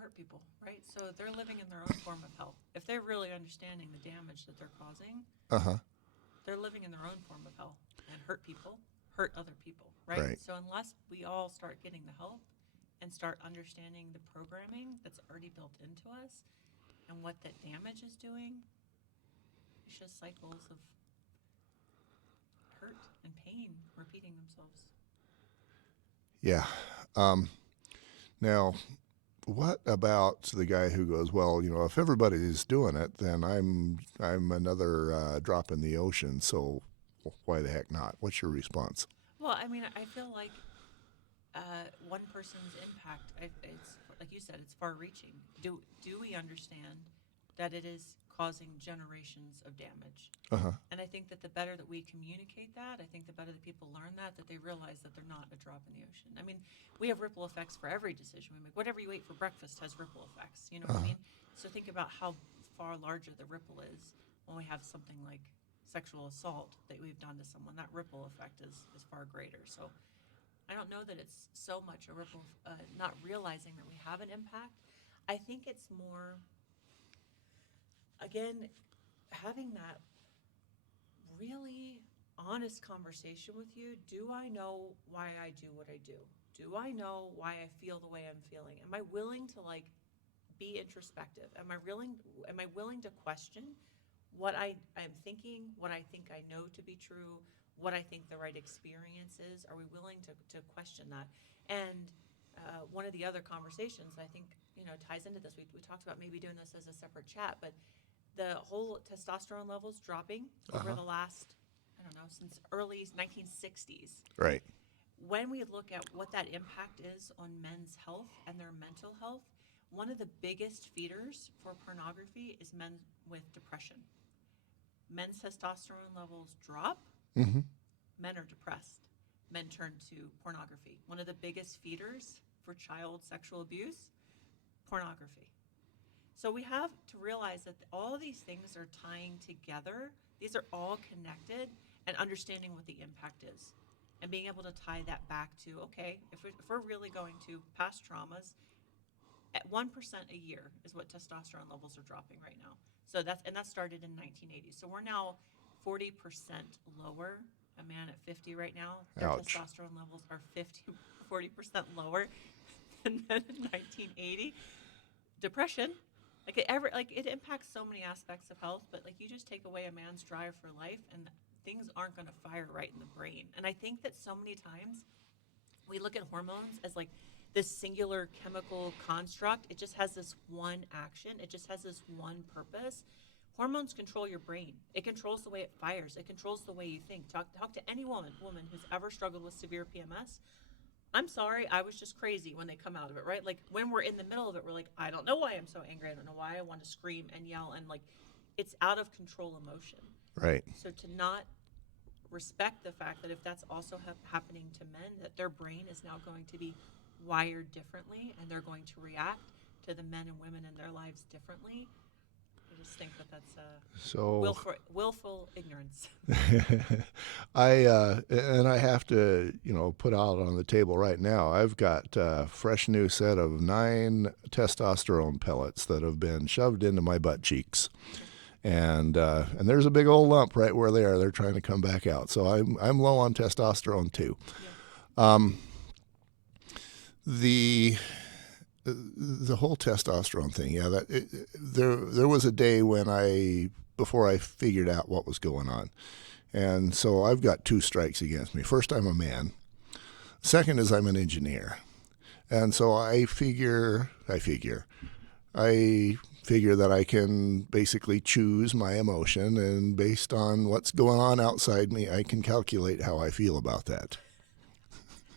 right? So they're living in their own form of hell. If they're really understanding the damage that they're causing, Uh huh. they're living in their own form of hell and hurt people, hurt other people, right? Right. So unless we all start getting the help and start understanding the programming that's already built into us and what that damage is doing, it's just cycles of hurt and pain repeating themselves. Yeah. Now, what about the guy who goes, well, if everybody's doing it, then I'm another drop in the ocean. So why the heck not? What's your response? Well, I mean, I feel like one person's impact, it's like you said, it's far-reaching. Do we understand that it is causing generations of damage? Uh huh. And I think that the better that we communicate that, I think the better that people learn that they realize that they're not a drop in the ocean. I mean, we have ripple effects for every decision we make. Whatever you ate for breakfast has ripple effects. You know what I mean? So think about how far larger the ripple is when we have something like sexual assault that we've done to someone. That ripple effect is far greater. So I don't know that it's so much a ripple, not realizing that we have an impact. I think it's more, again, having that really honest conversation with you. Do I know why I do what I do? Do I know why I feel the way I'm feeling? Am I willing to like be introspective? Am I willing to question what I'm thinking, what I think I know to be true, what I think the right experience is? Are we willing to question that? And one of the other conversations I think ties into this. We talked about maybe doing this as a separate chat, but the whole testosterone levels dropping over Uh-huh. the last, I don't know, since early 1960s. Right. When we look at what that impact is on men's health and their mental health, one of the biggest feeders for pornography is men with depression. Men's testosterone levels drop, Mm-hmm. men are depressed. Men turn to pornography. One of the biggest feeders for child sexual abuse, pornography. So we have to realize that all these things are tying together. These are all connected, and understanding what the impact is. and being able to tie that back to, okay, if we're really going to past traumas, at 1% a year is what testosterone levels are dropping right now. So that started in 1980. So we're now 40% lower. A man at 50 right now, their Ouch. testosterone levels are 40% lower than men in 1980. Depression, it impacts so many aspects of health, but like you just take away a man's drive for life and things aren't going to fire right in the brain. And I think that so many times we look at hormones as like this singular chemical construct. It just has this one action, it just has this one purpose. Hormones control your brain. It controls the way it fires. It controls the way you think. Talk to any woman who's ever struggled with severe PMS. I'm sorry, I was just crazy when they come out of it, right? Like when we're in the middle of it, we're like, I don't know why I'm so angry. I don't know why I want to scream and yell, and like it's out of control emotion. Right. So to not respect the fact that if that's also happening to men, that their brain is now going to be wired differently and they're going to react to the men and women in their lives differently. I just think that that's So willful ignorance. I have to, put out on the table right now. I've got a fresh new set of 9 testosterone pellets that have been shoved into my butt cheeks, and there's a big old lump right where they are. They're trying to come back out. So I'm low on testosterone too. Yeah. The the whole testosterone thing, yeah. There was a day when before I figured out what was going on. And so I've got 2 strikes against me. First, I'm a man. Second is I'm an engineer. And so I figure that I can basically choose my emotion, and based on what's going on outside me, I can calculate how I feel about that.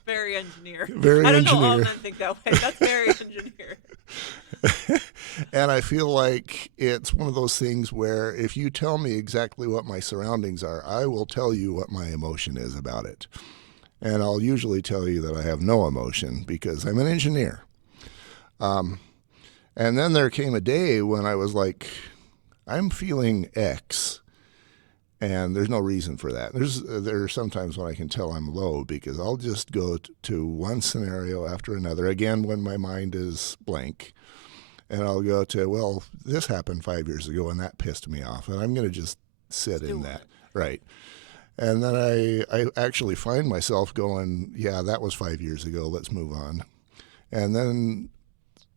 Very engineer. Very I don't know all engineer. men think that way. That's very engineer. And I feel like it's one of those things where if you tell me exactly what my surroundings are, I will tell you what my emotion is about it. And I'll usually tell you that I have no emotion because I'm an engineer. And then there came a day when I was like, I'm feeling X, and there's no reason for that. There are sometimes when I can tell I'm low because I'll just go to one scenario after another, again, when my mind is blank. And I'll go to, well, this happened 5 years ago and that pissed me off. And I'm going to just sit in that. Right. And then I actually find myself going, yeah, that was 5 years ago. Let's move on. And then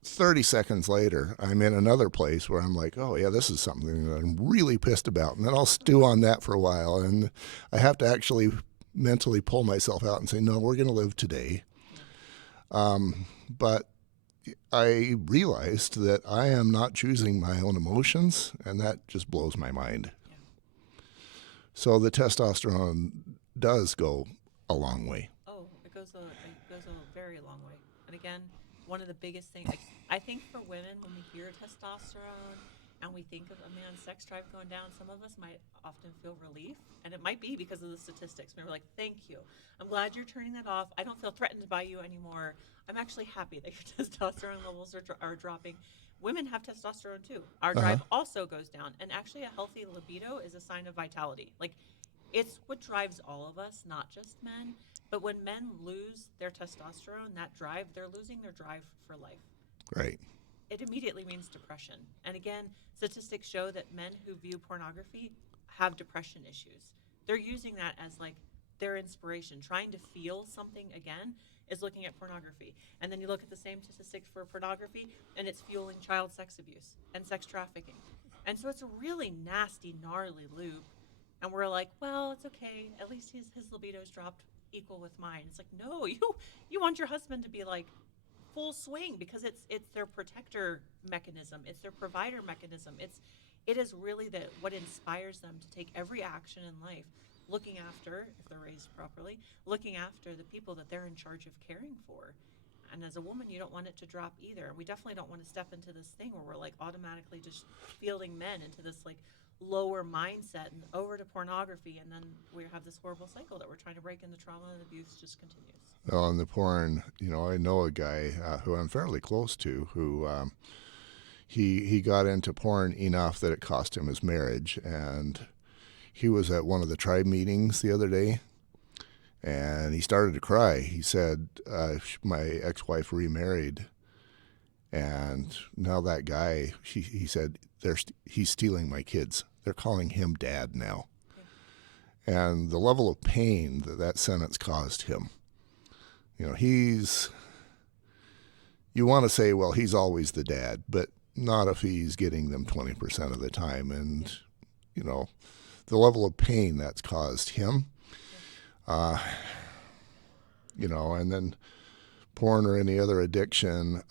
30 seconds later, I'm in another place where I'm like, oh, yeah, this is something that I'm really pissed about. And then I'll stew on that for a while. And I have to actually mentally pull myself out and say, no, we're going to live today. But I realized that I am not choosing my own emotions, and that just blows my mind. Yeah. So the testosterone does go a long way. Oh, it goes a very long way. And again, one of the biggest things, like, I think for women, when we hear testosterone and we think of a man's sex drive going down, some of us might often feel relief. And it might be because of the statistics. We're like, thank you. I'm glad you're turning that off. I don't feel threatened by you anymore. I'm actually happy that your testosterone levels are dropping. Women have testosterone too. Our drive also goes down. And actually, a healthy libido is a sign of vitality. Like, it's what drives all of us, not just men. But when men lose their testosterone, that drive, they're losing their drive for life. Right. It immediately means depression. And again, statistics show that men who view pornography have depression issues. They're using that as like their inspiration. Trying to feel something again is looking at pornography. And then you look at the same statistics for pornography, and it's fueling child sex abuse and sex trafficking. And so it's a really nasty, gnarly loop. And we're like, well, it's okay. At least his libido's dropped equal with mine. It's like, no, you want your husband to be like full swing because it's their protector mechanism, it's their provider mechanism. It is really what inspires them to take every action in life, looking after, if they're raised properly, looking after the people that they're in charge of caring for. And as a woman, you don't want it to drop either. We definitely don't want to step into this thing where we're like automatically just fielding men into this like lower mindset and over to pornography, and then we have this horrible cycle that we're trying to break, and the trauma and abuse just continues. Well, on the porn, I know a guy who I'm fairly close to who he got into porn enough that it cost him his marriage. And he was at one of the tribe meetings the other day, And he started to cry. He said, my ex-wife remarried, and now that guy, he said, he's stealing my kids. They're calling him dad now. Yeah. And the level of pain that that sentence caused him. You know, you want to say, well, he's always the dad, but not if he's getting them 20% of the time. And, Yeah. you know, the level of pain that's caused him, Yeah. uh, you know, and then porn or any other addiction,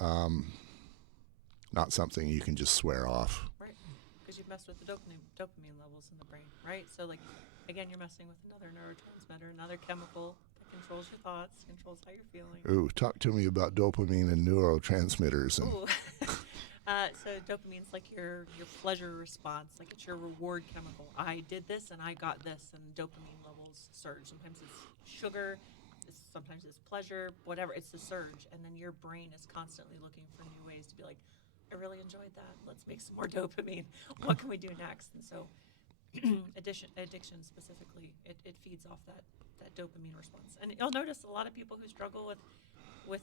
not something you can just swear off. Right. Because you've messed with the dopamine levels in the brain, right? So, like, again, you're messing with another neurotransmitter, another chemical that controls your thoughts, controls how you're feeling. Ooh, talk to me about dopamine and neurotransmitters. And Ooh. So dopamine's like your pleasure response, like it's your reward chemical. I did this and I got this, and dopamine levels surge. Sometimes it's sugar, sometimes it's pleasure, whatever. It's the surge, and then your brain is constantly looking for new ways to be like, I really enjoyed that. Let's make some more dopamine. What can we do next? And so, addiction specifically, it feeds off that dopamine response. And you'll notice a lot of people who struggle with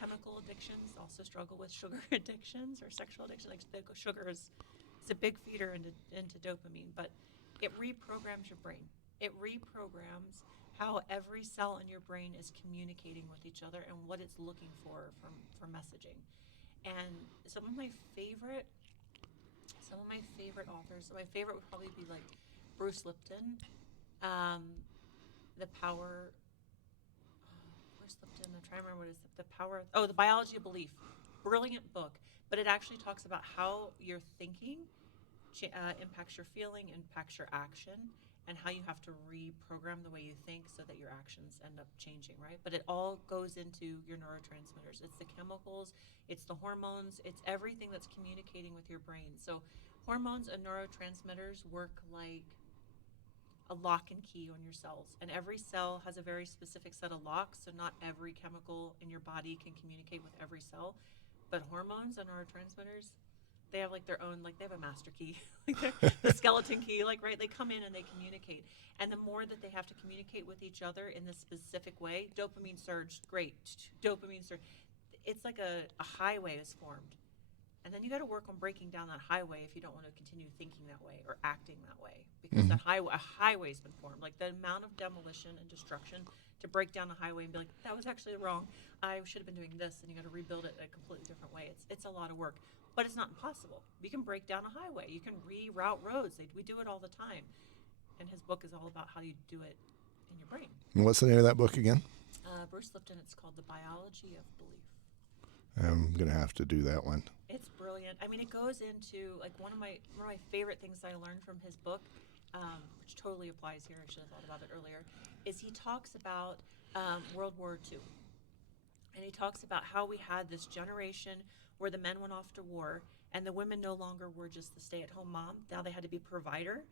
chemical addictions also struggle with sugar addictions or sexual addiction. Like the sugar is it's a big feeder into dopamine, but it reprograms your brain. It reprograms how every cell in your brain is communicating with each other and what it's looking for messaging. And some of my favorite authors. So my favorite would probably be like Bruce Lipton, um, the power Bruce Lipton. I'm trying to remember what it is. The power. Oh, the biology of belief. Brilliant book, but it actually talks about how your thinking impacts your feeling, impacts your action, and how you have to reprogram the way you think so that your actions end up changing, right? But it all goes into your neurotransmitters. It's the chemicals, it's the hormones, it's everything that's communicating with your brain. So hormones and neurotransmitters work like a lock and key on your cells. And every cell has a very specific set of locks, so not every chemical in your body can communicate with every cell. But hormones and neurotransmitters, they have like their own, like they have a master key, like the skeleton key, like, right? They come in and they communicate. And the more that they have to communicate with each other in this specific way, dopamine surge, great. Dopamine surge. It's like a highway is formed. And then you got to work on breaking down that highway if you don't want to continue thinking that way or acting that way, because mm-hmm. a highway's been formed. Like the amount of demolition and destruction to break down a highway and be like, that was actually wrong. I should have been doing this, and you got to rebuild it a completely different way. It's a lot of work, but it's not impossible. You can break down a highway. You can reroute roads. We do it all the time. And his book is all about how you do it in your brain. And what's the name of that book again? Bruce Lipton. It's called The Biology of Belief. I'm gonna have to do that one. It's brilliant. I mean, it goes into like one of my favorite things I learned from his book, which totally applies here. I should have thought about it earlier. Is he talks about World War II, and he talks about how we had this generation where the men went off to war, and the women no longer were just the stay-at-home mom. Now they had to be provider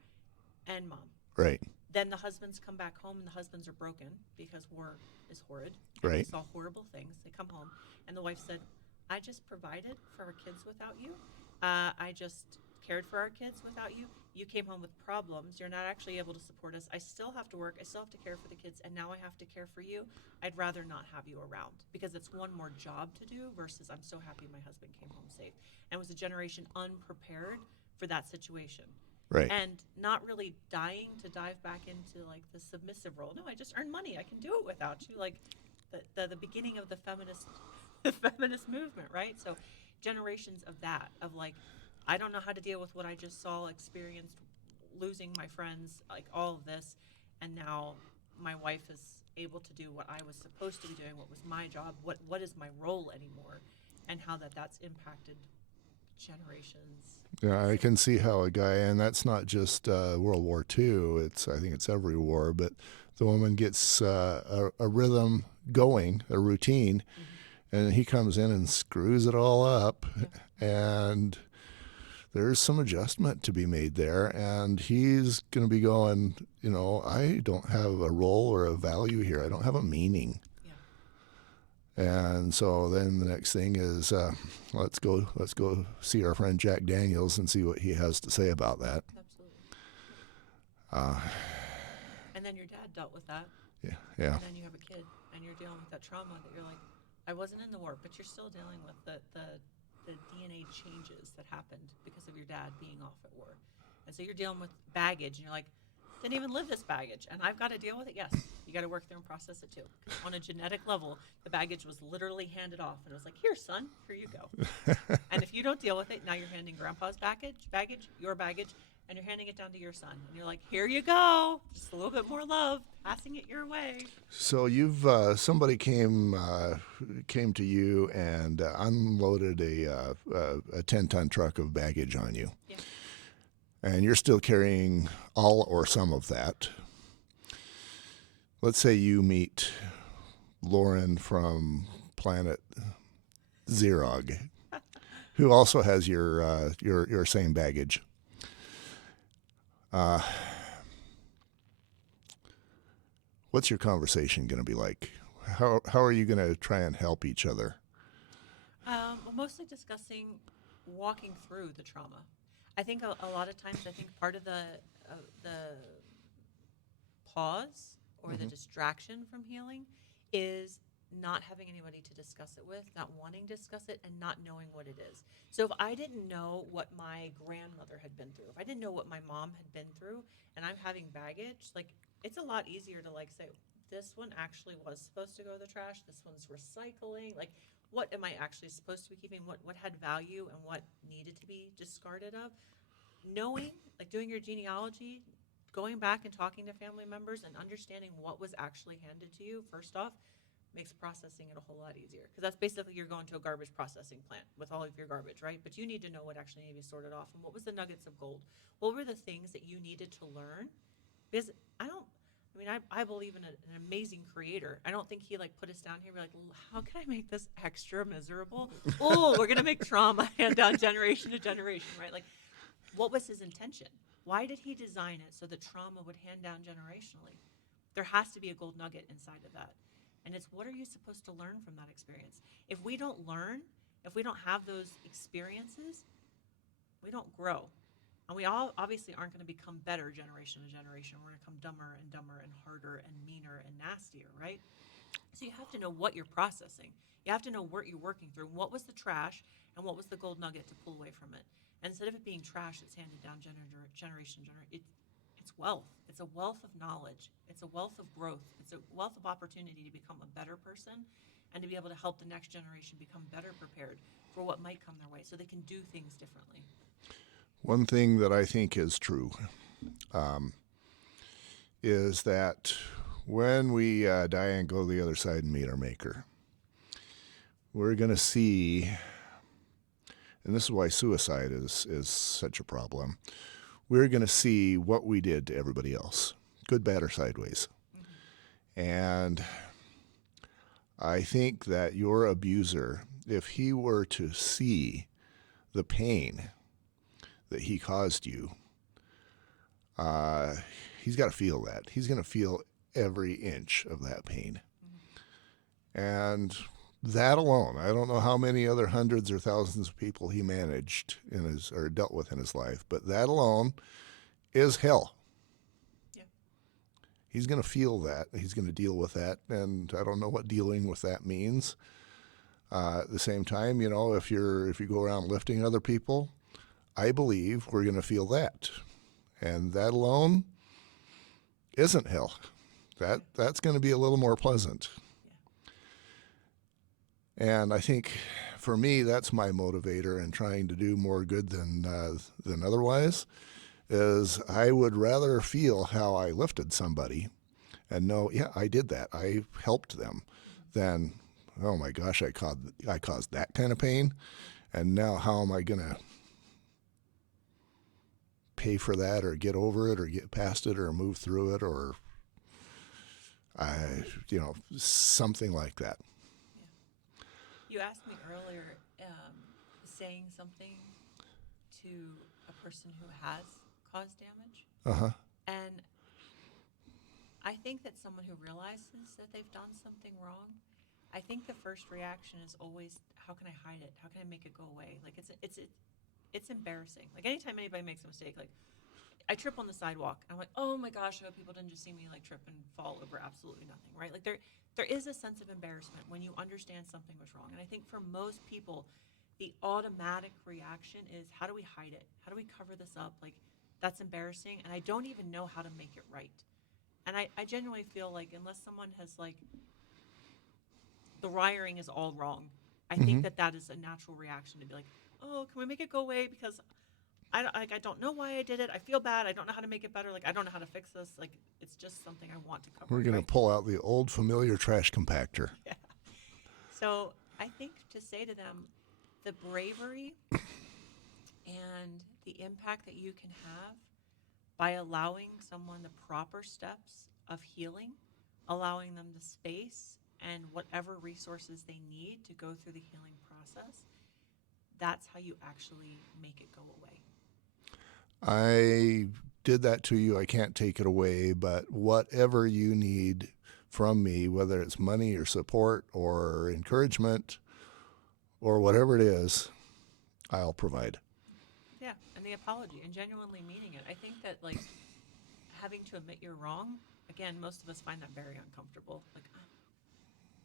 and mom. Right. Then the husbands come back home, and the husbands are broken because war is horrid. Right. They saw horrible things. They come home, and the wife said, I just provided for our kids without you. I just cared for our kids without you. You came home with problems. You're not actually able to support us. I still have to work. I still have to care for the kids, and now I have to care for you. I'd rather not have you around because it's one more job to do versus I'm so happy my husband came home safe. And it was a generation unprepared for that situation. Right. And not really dying to dive back into like the submissive role. No, I just earn money. I can do it without you. Like the beginning of the feminist movement, right? So generations of that, of like, I don't know how to deal with what I just saw, experienced, losing my friends, like all of this, and now my wife is able to do what I was supposed to be doing, what was my job, what is my role anymore, and how that's impacted generations. Yeah, I can see how a guy, and that's not just World War II. I think it's every war, but the woman gets a rhythm going, a routine, and he comes in and screws it all up, and there's some adjustment to be made there, and he's going to be going, I don't have a role or a value here. I don't have a meaning. And so then the next thing is, let's go see our friend Jack Daniels and see what he has to say about that. Absolutely. And then your dad dealt with that. Yeah, yeah. And then you have a kid and you're dealing with that trauma that you're like, I wasn't in the war, but you're still dealing with the DNA changes that happened because of your dad being off at war. And so you're dealing with baggage and you're like, didn't even live this baggage and I've got to deal with it. Yes, you got to work through and process it too. Because on a genetic level, the baggage was literally handed off and it was like, here, son, here you go. And if you don't deal with it, now you're handing grandpa's your baggage, and you're handing it down to your son. And you're like, here you go. Just a little bit more love, passing it your way. So you've somebody came to you and unloaded a 10-ton truck of baggage on you, Yeah. and you're still carrying all or some of that. Let's say you meet Lauren from planet Zerog, who also has your same baggage. What's your conversation going to be like? How are you going to try and help each other? Well, mostly discussing walking through the trauma. I think a lot of times, I think part of the pause or the Mm-hmm. distraction from healing is not having anybody to discuss it with, not wanting to discuss it, and not knowing what it is. So if I didn't know what my grandmother had been through, if I didn't know what my mom had been through, and I'm having baggage, like it's a lot easier to like say, this one actually was supposed to go to the trash. This one's recycling. Like, what am I actually supposed to be keeping? What had value and what needed to be discarded of? Knowing, like doing your genealogy, going back and talking to family members and understanding what was actually handed to you, first off, makes processing it a whole lot easier. Because that's basically you're going to a garbage processing plant with all of your garbage, right? But you need to know what actually needed to be sorted off and what was the nuggets of gold. What were the things that you needed to learn? Because I believe in an amazing creator. I don't think he like put us down here. We're like, how can I make this extra miserable? Oh, we're gonna make trauma hand down generation to generation, right? Like, what was his intention? Why did he design it so the trauma would hand down generationally? There has to be a gold nugget inside of that. And it's what are you supposed to learn from that experience? If we don't learn, if we don't have those experiences, we don't grow. And we all obviously aren't going to become better generation to generation. We're going to become dumber and harder and meaner and nastier, right? So you have to know what you're processing. You have to know what you're working through. What was the trash and what was the gold nugget to pull away from it? And instead of it being trash that's handed down generation to generation, it's wealth. It's a wealth of knowledge. It's a wealth of growth. It's a wealth of opportunity to become a better person and to be able to help the next generation become better prepared for what might come their way so they can do things differently. One thing that I think is true is that when we die and go to the other side and meet our Maker, we're going to see, and this is why suicide is such a problem, we're going to see what we did to everybody else, good, bad, or sideways. Mm-hmm. And I think that your abuser, if he were to see the pain that he caused you, uh, he's got to feel that. He's going to feel every inch of that pain. Mm-hmm. And that alone, I don't know how many other hundreds or thousands of people he managed in his or dealt with in his life, but that alone is hell. Yeah. He's going to feel that. He's going to deal with that, and I don't know what dealing with that means. At the same time, if you go around lifting other people, I believe we're going to feel that, and that alone isn't hell. That's going to be a little more pleasant. Yeah. And I think for me, that's my motivator in trying to do more good than otherwise. Is I would rather feel how I lifted somebody and know, yeah, I did that. I helped them, Mm-hmm. than, oh my gosh, I caused that kind of pain, and now how am I gonna pay for that or get over it or get past it or move through it or something like that. Yeah. You asked me earlier, saying something to a person who has caused damage. Uh huh. And I think that someone who realizes that they've done something wrong, I think the first reaction is always, how can I hide it? How can I make it go away? Like it's embarrassing. Like anytime anybody makes a mistake, like I trip on the sidewalk. I'm like, oh my gosh, I hope people didn't just see me like trip and fall over absolutely nothing, right? Like there is a sense of embarrassment when you understand something was wrong. And I think for most people, the automatic reaction is how do we hide it? How do we cover this up? Like that's embarrassing and I don't even know how to make it right. And I genuinely feel like unless someone has like the wiring is all wrong, I think Hmm. that that is a natural reaction to be like, oh, can we make it go away? Because I don't know why I did it. I feel bad. I don't know how to make it better. Like I don't know how to fix this. Like it's just something I want to cover We're up, going to right? pull out the old familiar trash compactor. Yeah. So I think to say to them, the bravery and the impact that you can have by allowing someone the proper steps of healing, allowing them the space and whatever resources they need to go through the healing process, that's how you actually make it go away. I did that to you. I can't take it away, but whatever you need from me, whether it's money or support or encouragement or whatever it is, I'll provide. Yeah, and the apology and genuinely meaning it. I think that like having to admit you're wrong, again, most of us find that very uncomfortable. Like, oh,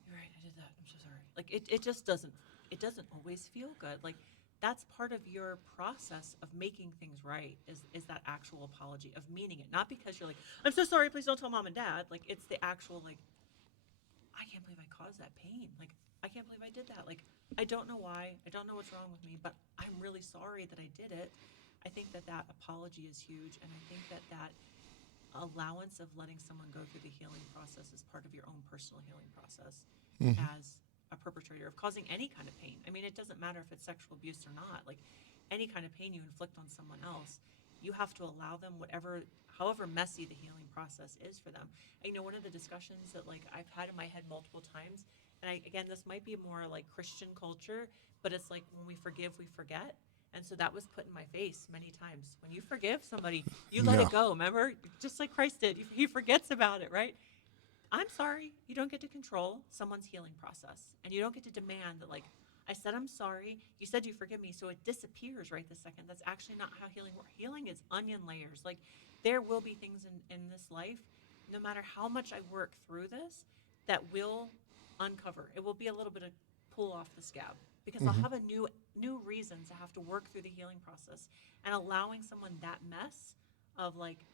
you're right, I did that. I'm so sorry. Like it just doesn't always feel good. Like that's part of your process of making things right is that actual apology of meaning it. Not because you're like, I'm so sorry, please don't tell mom and dad. Like it's the actual like, I can't believe I caused that pain. Like I can't believe I did that. Like I don't know why. I don't know what's wrong with me, but I'm really sorry that I did it. I think that that apology is huge and I think that that allowance of letting someone go through the healing process is part of your own personal healing process Hmm. as a perpetrator of causing any kind of pain. I mean, it doesn't matter if it's sexual abuse or not. Like any kind of pain you inflict on someone else, you have to allow them whatever, however messy the healing process is for them. And, you know, one of the discussions that like I've had in my head multiple times, and I again, this might be more like Christian culture, but it's like when we forgive, we forget. And so that was put in my face many times. When you forgive somebody, you let Yeah. it go. Remember, just like Christ did, he forgets about it, right? I'm sorry. You don't get to control someone's healing process. And you don't get to demand that, like, I said I'm sorry. You said you forgive me. So it disappears right this second. That's actually not how healing works. Healing is onion layers. Like, there will be things in this life, no matter how much I work through this, that will uncover. It will be a little bit of pull off the scab because I'll Hmm. have a new reason to have to work through the healing process. And allowing someone that mess of like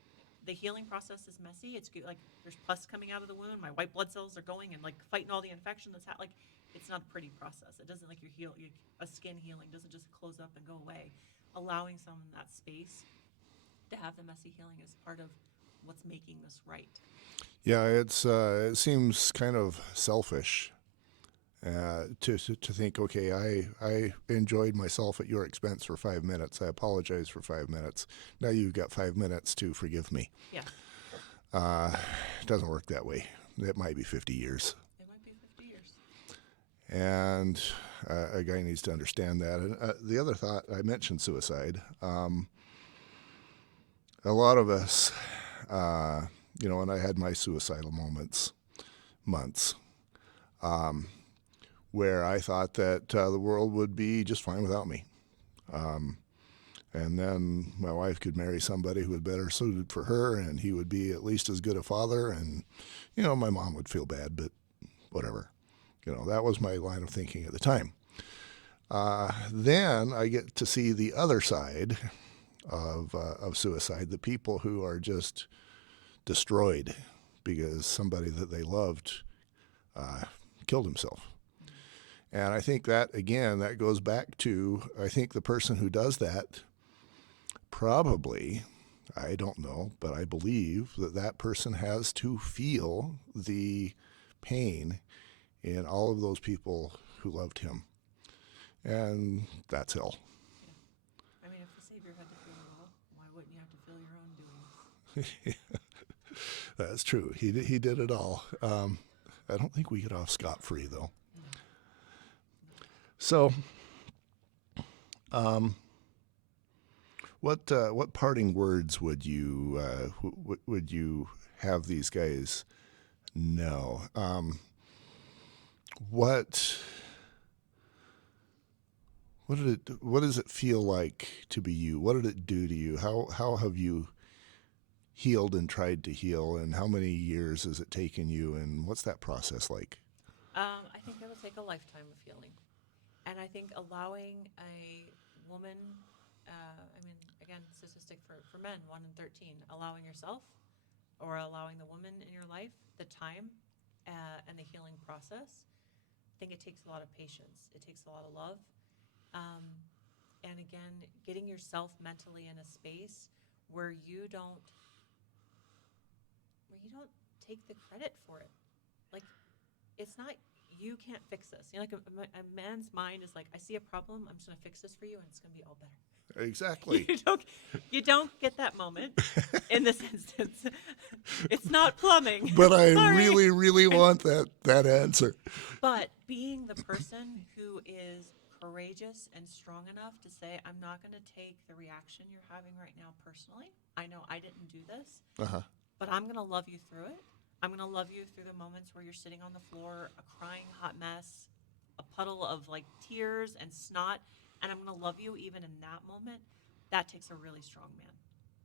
the healing process is messy. It's like there's pus coming out of the wound. My white blood cells are going and like fighting all the infection that's like it's not a pretty process. It doesn't like a skin healing doesn't just close up and go away. Allowing someone that space to have the messy healing is part of what's making this right. Yeah, it seems kind of selfish to think, okay, I enjoyed myself at your expense for 5 minutes. I apologize for 5 minutes. Now you've got 5 minutes to forgive me. Yes, Uh, it doesn't work that way. It might be 50 years. it might be 50 years. And a guy needs to understand that. And the other thought, I mentioned suicide. A lot of us, uh, and I had my suicidal months, um, where I thought that the world would be just fine without me. Um, and then my wife could marry somebody who was better suited for her, and he would be at least as good a father. And, my mom would feel bad, but whatever. That was my line of thinking at the time. Then I get to see the other side of suicide, the people who are just destroyed because somebody that they loved uh, killed himself. Mm-hmm. And I think that, again, that goes back to, I think the person who does that probably, I don't know, but I believe that that person has to feel the pain in all of those people who loved him. And that's hell. Yeah, I mean, if the Savior had to feel it all, why wouldn't you have to feel your own doings? That's true. He did it all. I don't think we get off scot free, though. No, no. So, um, what parting words would you have these guys know? What what does it feel like to be you? What did it do to you? How have you healed and tried to heal, and how many years has it taken you, and what's that process like? I think it'll take a lifetime of healing. And I think allowing a woman, I mean, again, statistic for men, 1 in 13, allowing yourself or allowing the woman in your life the time and the healing process, I think it takes a lot of patience. It takes a lot of love. Um, and again, getting yourself mentally in a space where you don't take the credit for it. Like, it's not, you can't fix this. You know, like a man's mind is like, I see a problem, I'm just gonna fix this for you, and it's gonna be all better. Exactly. You don't get that moment in this instance. It's not plumbing. But I Sorry. really, really want that answer. But being the person who is courageous and strong enough to say, I'm not going to take the reaction you're having right now personally. I know I didn't do this, Uh-huh. but I'm going to love you through it. I'm going to love you through the moments where you're sitting on the floor, a crying hot mess, a puddle of like tears and snot, and I'm going to love you even in that moment. That takes a really strong man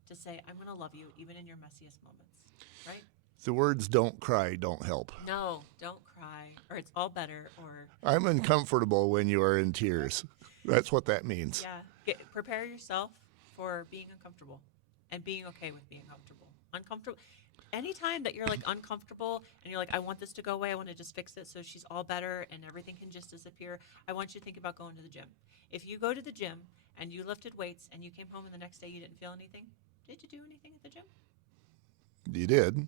to say, I'm going to love you even in your messiest moments, right? The words "don't cry" don't help. No, don't cry, or it's all better, or I'm uncomfortable when you are in tears. That's what that means. yeah, prepare yourself for being uncomfortable and being okay with being comfortable. Uncomfortable. Anytime that you're like uncomfortable and you're like, I want this to go away, I want to just fix it so she's all better and everything can just disappear, I want you to think about going to the gym. If you go to the gym and you lifted weights and you came home and the next day you didn't feel anything, did you do anything at the gym? You did.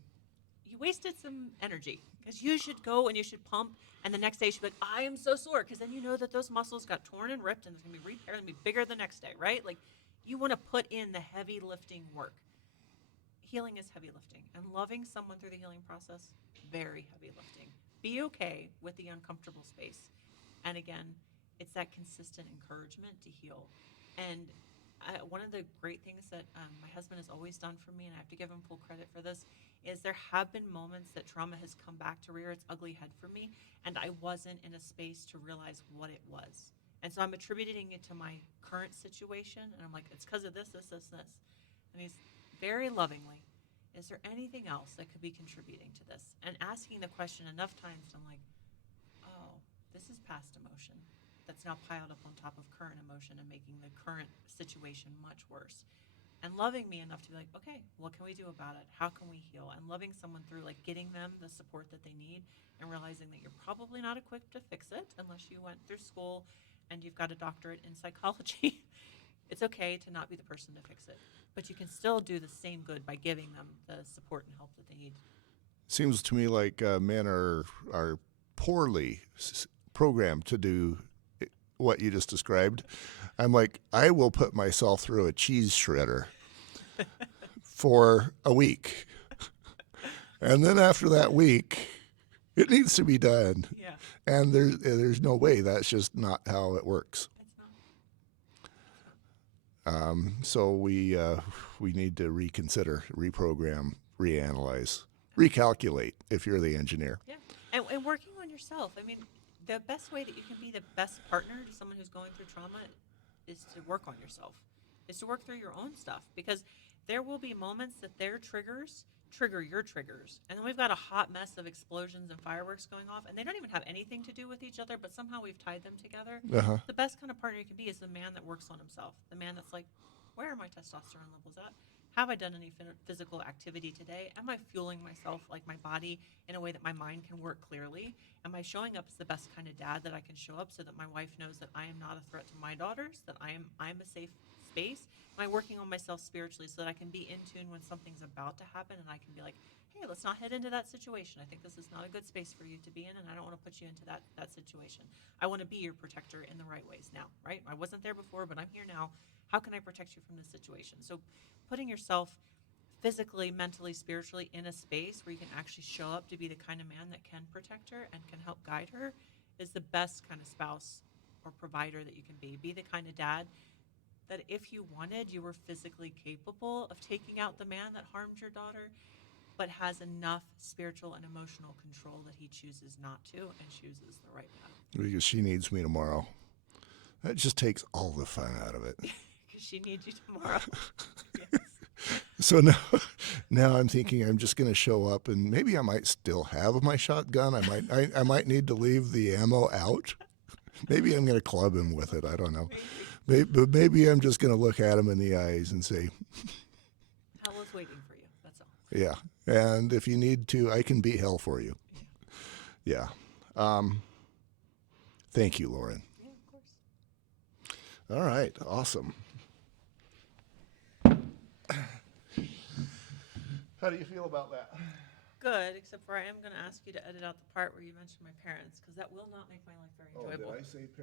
You wasted some energy because you should go and you should pump, and the next day you should be like, I am so sore, because then you know that those muscles got torn and ripped and it's going to be repaired and be bigger the next day, right? Like, you want to put in the heavy lifting work. Healing is heavy lifting, and loving someone through the healing process, very heavy lifting. Be okay with the uncomfortable space. And again, it's that consistent encouragement to heal. And one of the great things that my husband has always done for me, and I have to give him full credit for this, is there have been moments that trauma has come back to rear its ugly head for me, and I wasn't in a space to realize what it was. And so I'm attributing it to my current situation, and I'm like, it's because of this, this, this, this. And he's very lovingly, is there anything else that could be contributing to this? And asking the question enough times, I'm like, oh, this is past emotion that's now piled up on top of current emotion and making the current situation much worse. And loving me enough to be like, okay, what can we do about it? How can we heal? And loving someone through like getting them the support that they need and realizing that you're probably not equipped to fix it unless you went through school and you've got a doctorate in psychology. It's okay to not be the person to fix it, but you can still do the same good by giving them the support and help that they need. Seems to me like men are poorly programmed to do what you just described. I'm like, I will put myself through a cheese shredder for a week. And then after that week, it needs to be done. Yeah, And there's no way. That's just not how it works. it's not. So we need to reconsider, reprogram, reanalyze, recalculate if you're the engineer. Yeah, and working on yourself. I mean, the best way that you can be the best partner to someone who's going through trauma is to work on yourself, is to work through your own stuff, because there will be moments that their triggers trigger your triggers. And then we've got a hot mess of explosions and fireworks going off, and they don't even have anything to do with each other, but somehow we've tied them together. Uh-huh. The best kind of partner you can be is the man that works on himself, the man that's like, where are my testosterone levels at? Have I done any physical activity today? Am I fueling myself, like my body, in a way that my mind can work clearly? Am I showing up as the best kind of dad that I can show up so that my wife knows that I am not a threat to my daughters, that I'm a safe space? Am I working on myself spiritually so that I can be in tune when something's about to happen and I can be like, hey, let's not head into that situation. I think this is not a good space for you to be in, and I don't want to put you into that situation. I want to be your protector in the right ways now, right? I wasn't there before, but I'm here now. How can I protect you from this situation? So putting yourself physically, mentally, spiritually in a space where you can actually show up to be the kind of man that can protect her and can help guide her is the best kind of spouse or provider that you can be. Be the kind of dad that if you wanted, you were physically capable of taking out the man that harmed your daughter, but has enough spiritual and emotional control that he chooses not to and chooses the right path. Because she needs me tomorrow. That just takes all the fun out of it. Because she needs you tomorrow. Yes. So now, now I'm thinking I'm just going to show up, and maybe I might still have my shotgun. I might need to leave the ammo out. Maybe I'm going to club him with it. I don't know. Maybe. But maybe I'm just going to look at him in the eyes and say, Hell is waiting for you. That's all. "Yeah." And if you need to, I can beat hell for you. Yeah. Yeah. Thank you, Lauren. Yeah, of course. All right. Awesome. How do you feel about that? Good, except for I am going to ask you to edit out the part where you mentioned my parents, because that will not make my life very Oh, did enjoyable. I say